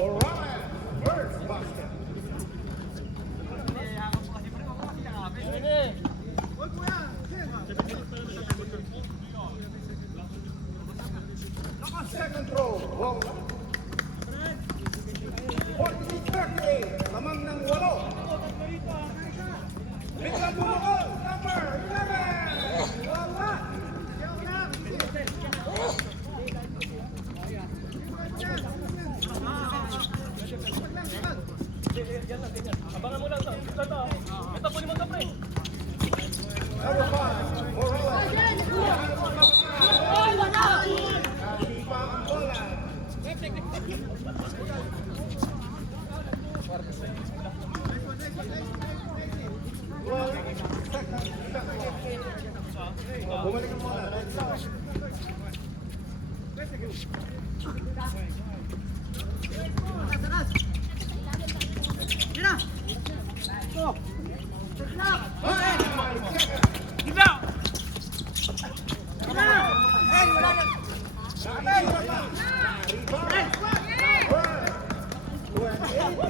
Morales, first basket. Second throw, ball. 48-38, lamang ng 8. Biglang bumukol, number 11. Wala. Number 5, Morales. Sipa ang bola. Bumalik ang bola. Let's go.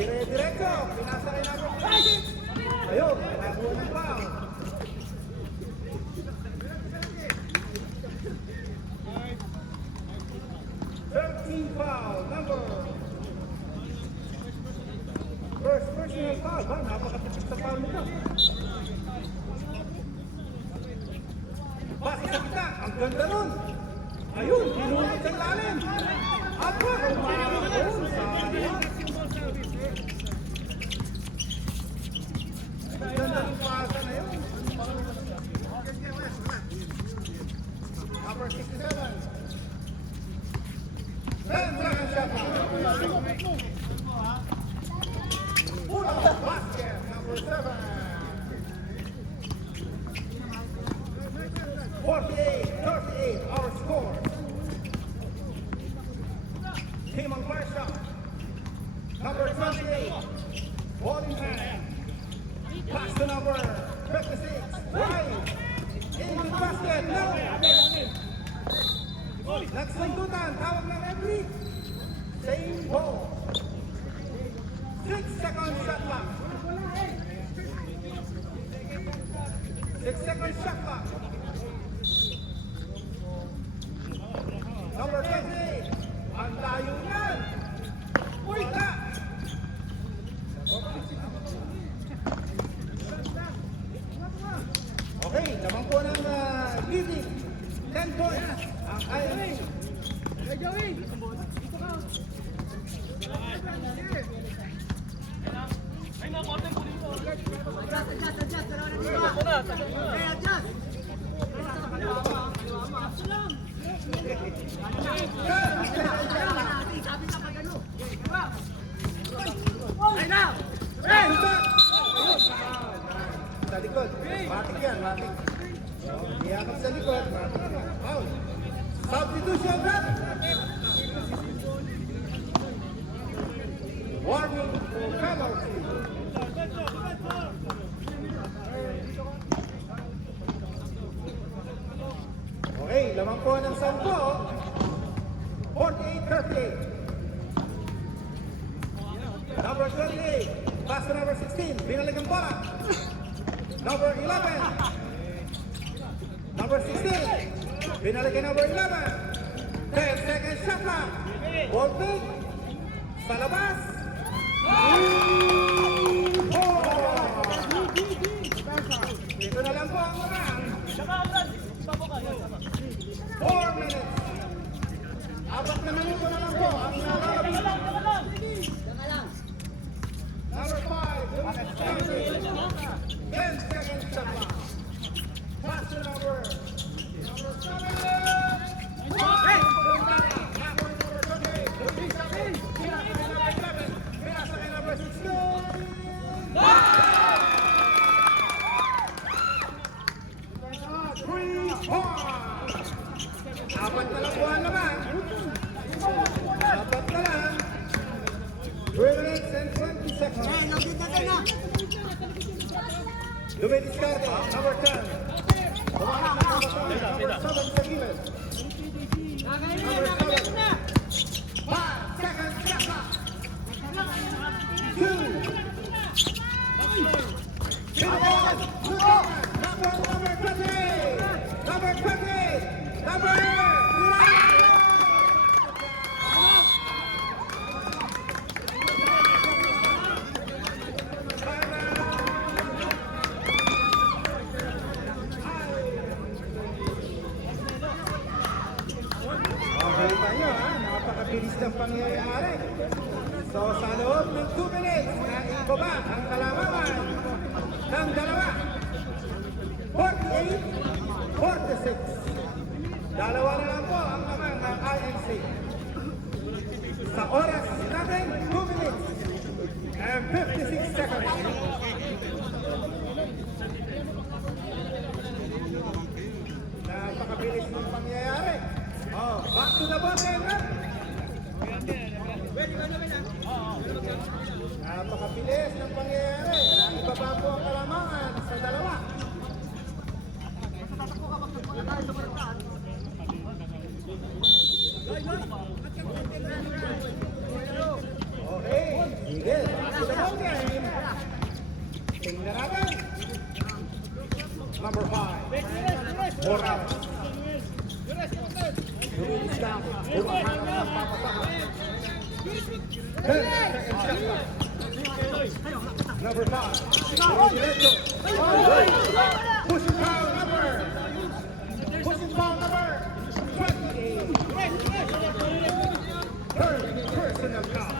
Dire-diretso, pinasakay na ako. Ayun, nakakuha ng foul. Foul number. First personal foul. Ba, napakatipid sa foul nito. Base sa kita, ang ganda nun. Ayun, hinulog sa lalim. Apa, umarang doon sa ang ganda ng pasa na yun. Number 67. Basket, number 7. 48-38, our score. Team on first shot. Number 28, ball in hand. Pass to number 56, right. Into the basket, no. Nagsundutan, tawag ng referee. Same ball. 6 seconds shot clock. 6 seconds shot clock. Number 28. Ang layo yan. Wala. Okay, naman po ng leading 10 points. Ang IMA. Sa likod, matik yan, matik. Iyakap sa likod, matik yan. Foul. Substitution back. Warning for penalty. Okay, lamang po ng 10. 48-38. Number 28, pass to number 16, binalik ang bola. Number 11. Number 16, binalik ang number 11. 10 seconds shot clock. Ball pick. Sa labas. Dito na lang po ang oras. 4 minutes. 4 na minuto na lang po ang nalalaman. Number 5, 10 seconds shot clock. Pass to number 4 na lang buwan naman. 4 na lang. 3 minutes and 20 seconds. Dumidiscarte, number 10. Number 7 sa gilid. Number 7. 5 seconds, shot clock. 2. Number 20. Number 20. Number 8. Napakabilis ng pangyayari. So sa loob ng 2 minutes na ko ba ang kalamangan ng dalawa? 48-46. Dalawa na lang po ang lamang ng INC. Sa oras natin, 2 minutes and 56 seconds. Napakabilis ng pangyayari. Oh, back to the bottom. Napakabilis ng pangyayari. Ibaba po ang kalamangan sa dalawa. Okay, sige. Back to the bottom. Tingnan natin. Number 5. Morales. Lumilis lang. Bumahan ang magpapasahan. 10 seconds shot clock. Number 5. Diretso. Pushing foul number. Pushing foul number 28. Third personal foul.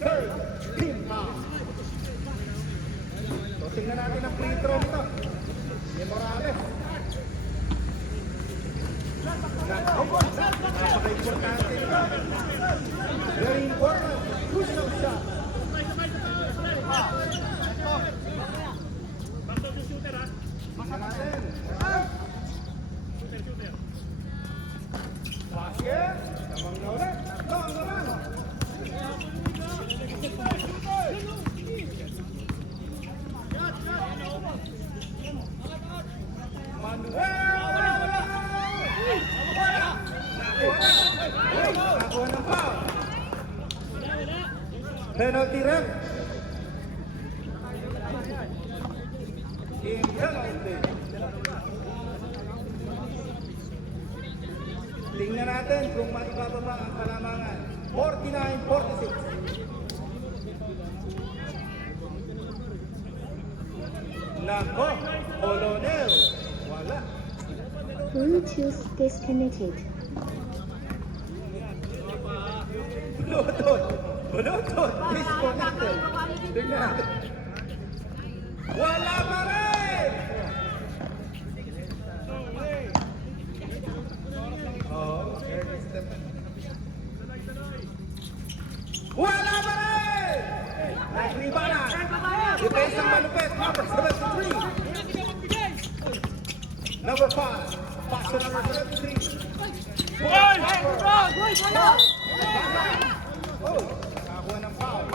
Third team foul. So tingnan natin ang free throw nito. Ni Morales. Napaka-importante ito. Very important. Crucial shot. Tingnan natin. Basket. Tamang na ulit. Tatlo ang naman. Nakakuha ng foul. Penalty ref. Team penalty. Tingnan natin kung maibababa ang kalamangan. 49-46. Nako, Colonel. Wala. Bluetooth disconnected. Bluetooth disconnected. Tingnan natin. Wala pa rin! Oh, Ernest Stephen. Wala pa rin! Nagribana. Depensa ang malupit. Number 73. Number 5. Pass to number 73. Oh, nakakuha ng foul.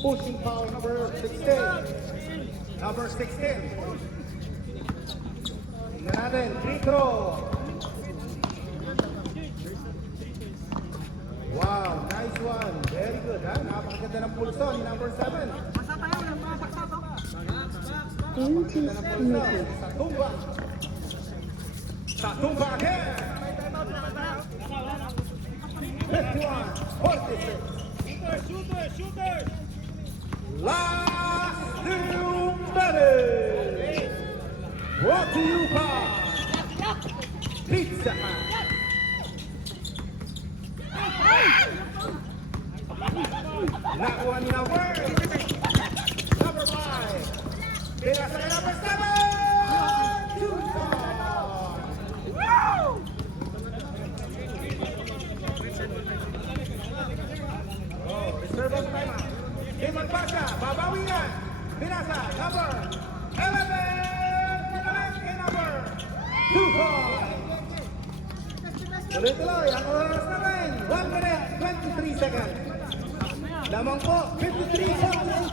Pushing foul number 16. Number 16. Tingnan natin, free throw. Wow, nice one. Very good, ha? Napakaganda ng pulso ni number 7. Bluetooth connected. Sa tumba. Sa tumba again. 51-46. Last 2 minutes. Brought to you by Pizza Hut. Nakuha ni number 5. Pinasa kay number 7. Tucson. Reserve ang timeout. Di magpasa, babawi yan. Pinasa, number 11. Pinalik kay number 2 points. Tuloy-tuloy, ang oras namin, 1 minute, 23 seconds. Lamang po, 53 seconds.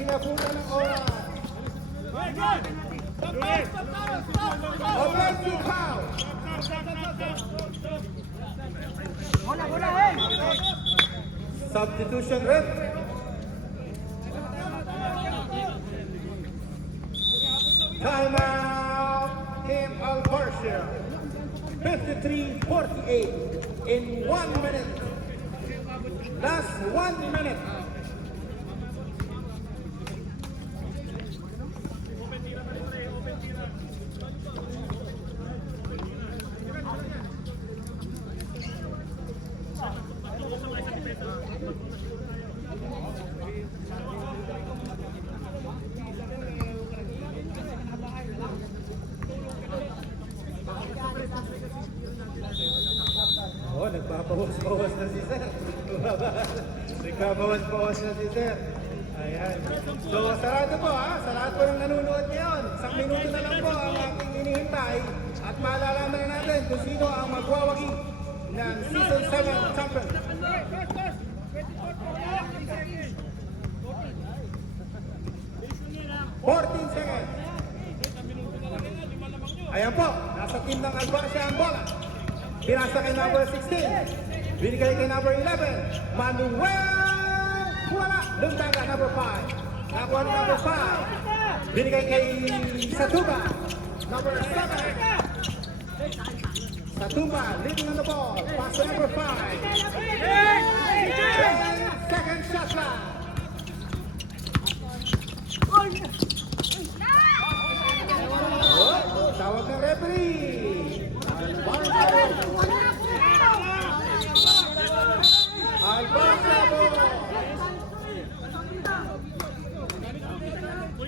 Inabutan ng oras. Offensive foul. Substitution ref. Timeout, Team Al-Barshir. 53-48 in 1 minute. Last 1 minute. Oh, nagpapawas-bawas na si Sir. Nagpapawas-bawas na si Sir. Ayan. So, sarado po ha. Sa lahat po ng nanonood ngayon. Isang minuto na lang po ang ating hinihintay. At malalaman na natin kung sino ang magwawagi ng Season 7 champion. Fourteen seconds. Ayan po, nasa team ng Albarcia ang bola. Pinasa kay number 16. Binigay kay number 11. Manuel! Wala! Lumtaga, number 5. Nakuha ni number 5. Binigay kay Satuba. Number 7. Satuba, leading on the ball. Pass to number 5. 10 second shot clock. Oh, tawag ng referee. Albarcia po.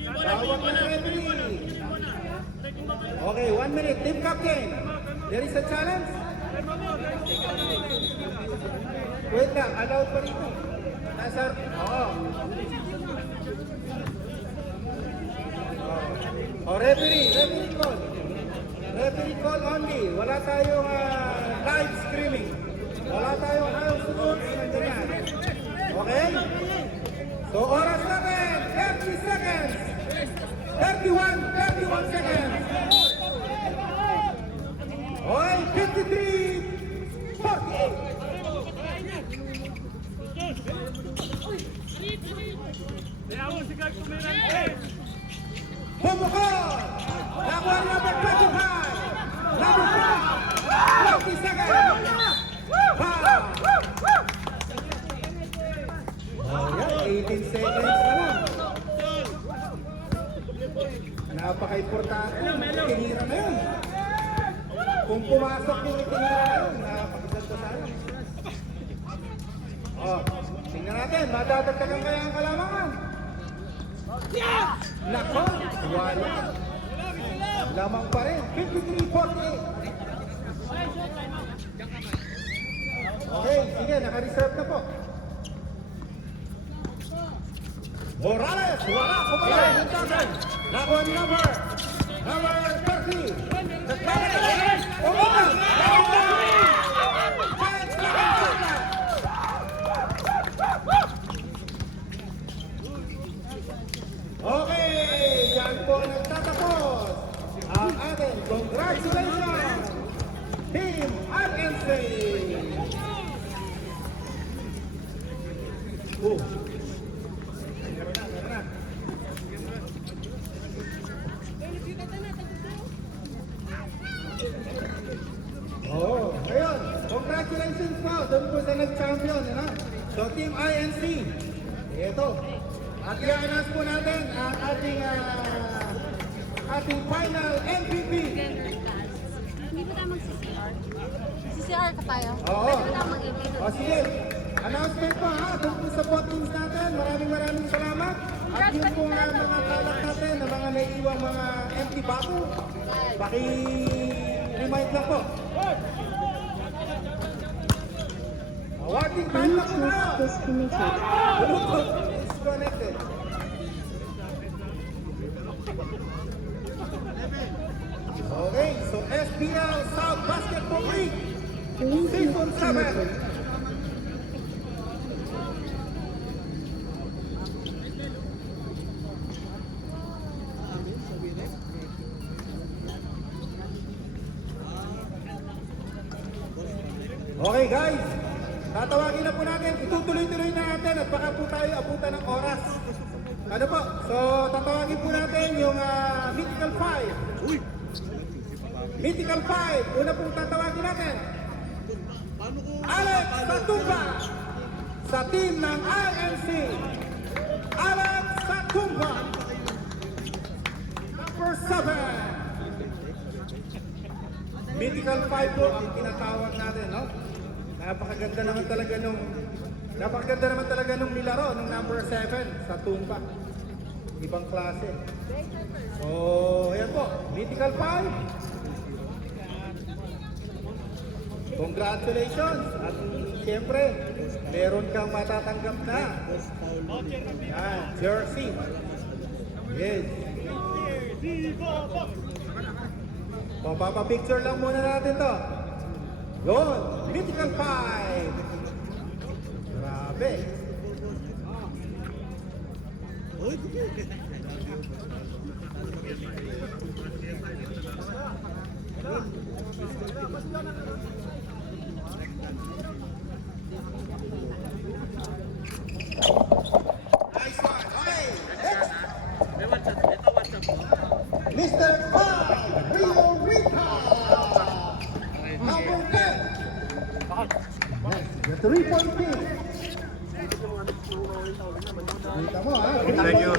Tawag ng referee. Okay, 1 minute. Team captain. There is a challenge. Wait lang, allowed pa rito. Sir, oo. Oh, referee call. Referee call only. Wala tayong live streaming. Wala tayong ayaw sunod ng ganyan. Okay? So, oras natin, 30 seconds. 31 seconds. Okay, 53-48. Bumukol! Nakuha ni number 25! Number 5! 20 seconds! Wow! Oh, yan, 18 seconds na lang. Napaka-importante yung itinira na yun. Kung pumasok yung itinira na yun, napakaganda sana. Oh, tingnan natin, madadagdagan kaya ang kalamangan. Nako, wala. Lamang pa rin, 53-48. Okay, sige, naka-reserve na po. Morales, wala, kumala, hintagan. Nakuha ni number 30. Nagkakaroon, umuna, okay, yan po nagtatapos ang ating congratulations, Team RNC! Oh. Meron na. Oh, ayun. Congratulations po doon po sa nag-champion. Ano? So, Team INC. Ito. At i-announce po natin ang ating final MVP. Hindi ba tayo mag-CCR? CCR ka tayo? Oo. Pwede ba tayo mag-ibig? O sige, announcement po ha, doon po sa votings natin. Maraming salamat. At yun po nga mga kalat natin, ng mga naiiwang mga empty bottle. Paki-remind lang po. Awarding time lang po tayo. Bluetooth disconnected. Bluetooth disconnected. Okay, so SBL South Basketball League Bluetooth Season 7. connected. Okay guys, tatawagin na po natin, itutuloy-tuloy na natin at baka po tayo abutan ng oras. Ano po? So tatawagin po natin yung Mythical 5. Mythical 5, una pong tatawagin natin. Alex Satumba sa team ng INC. Alex Satumba. Number 7. Mythical 5 po ang tinatawag natin, no? Napakaganda naman talaga nung nilaro nung number 7 sa Tumba. Ibang klase. So, ayan po, Mythical 5. Congratulations! At siyempre, meron kang matatanggap na. Yan, jersey. Yes. Papapicture lang muna natin to. Yun, Mythical 5. Grabe. Nice one. Okay, next. Mr. Rio Rica. Number 10. Yes, the 3-point kick. Kita mo ha. Thank you.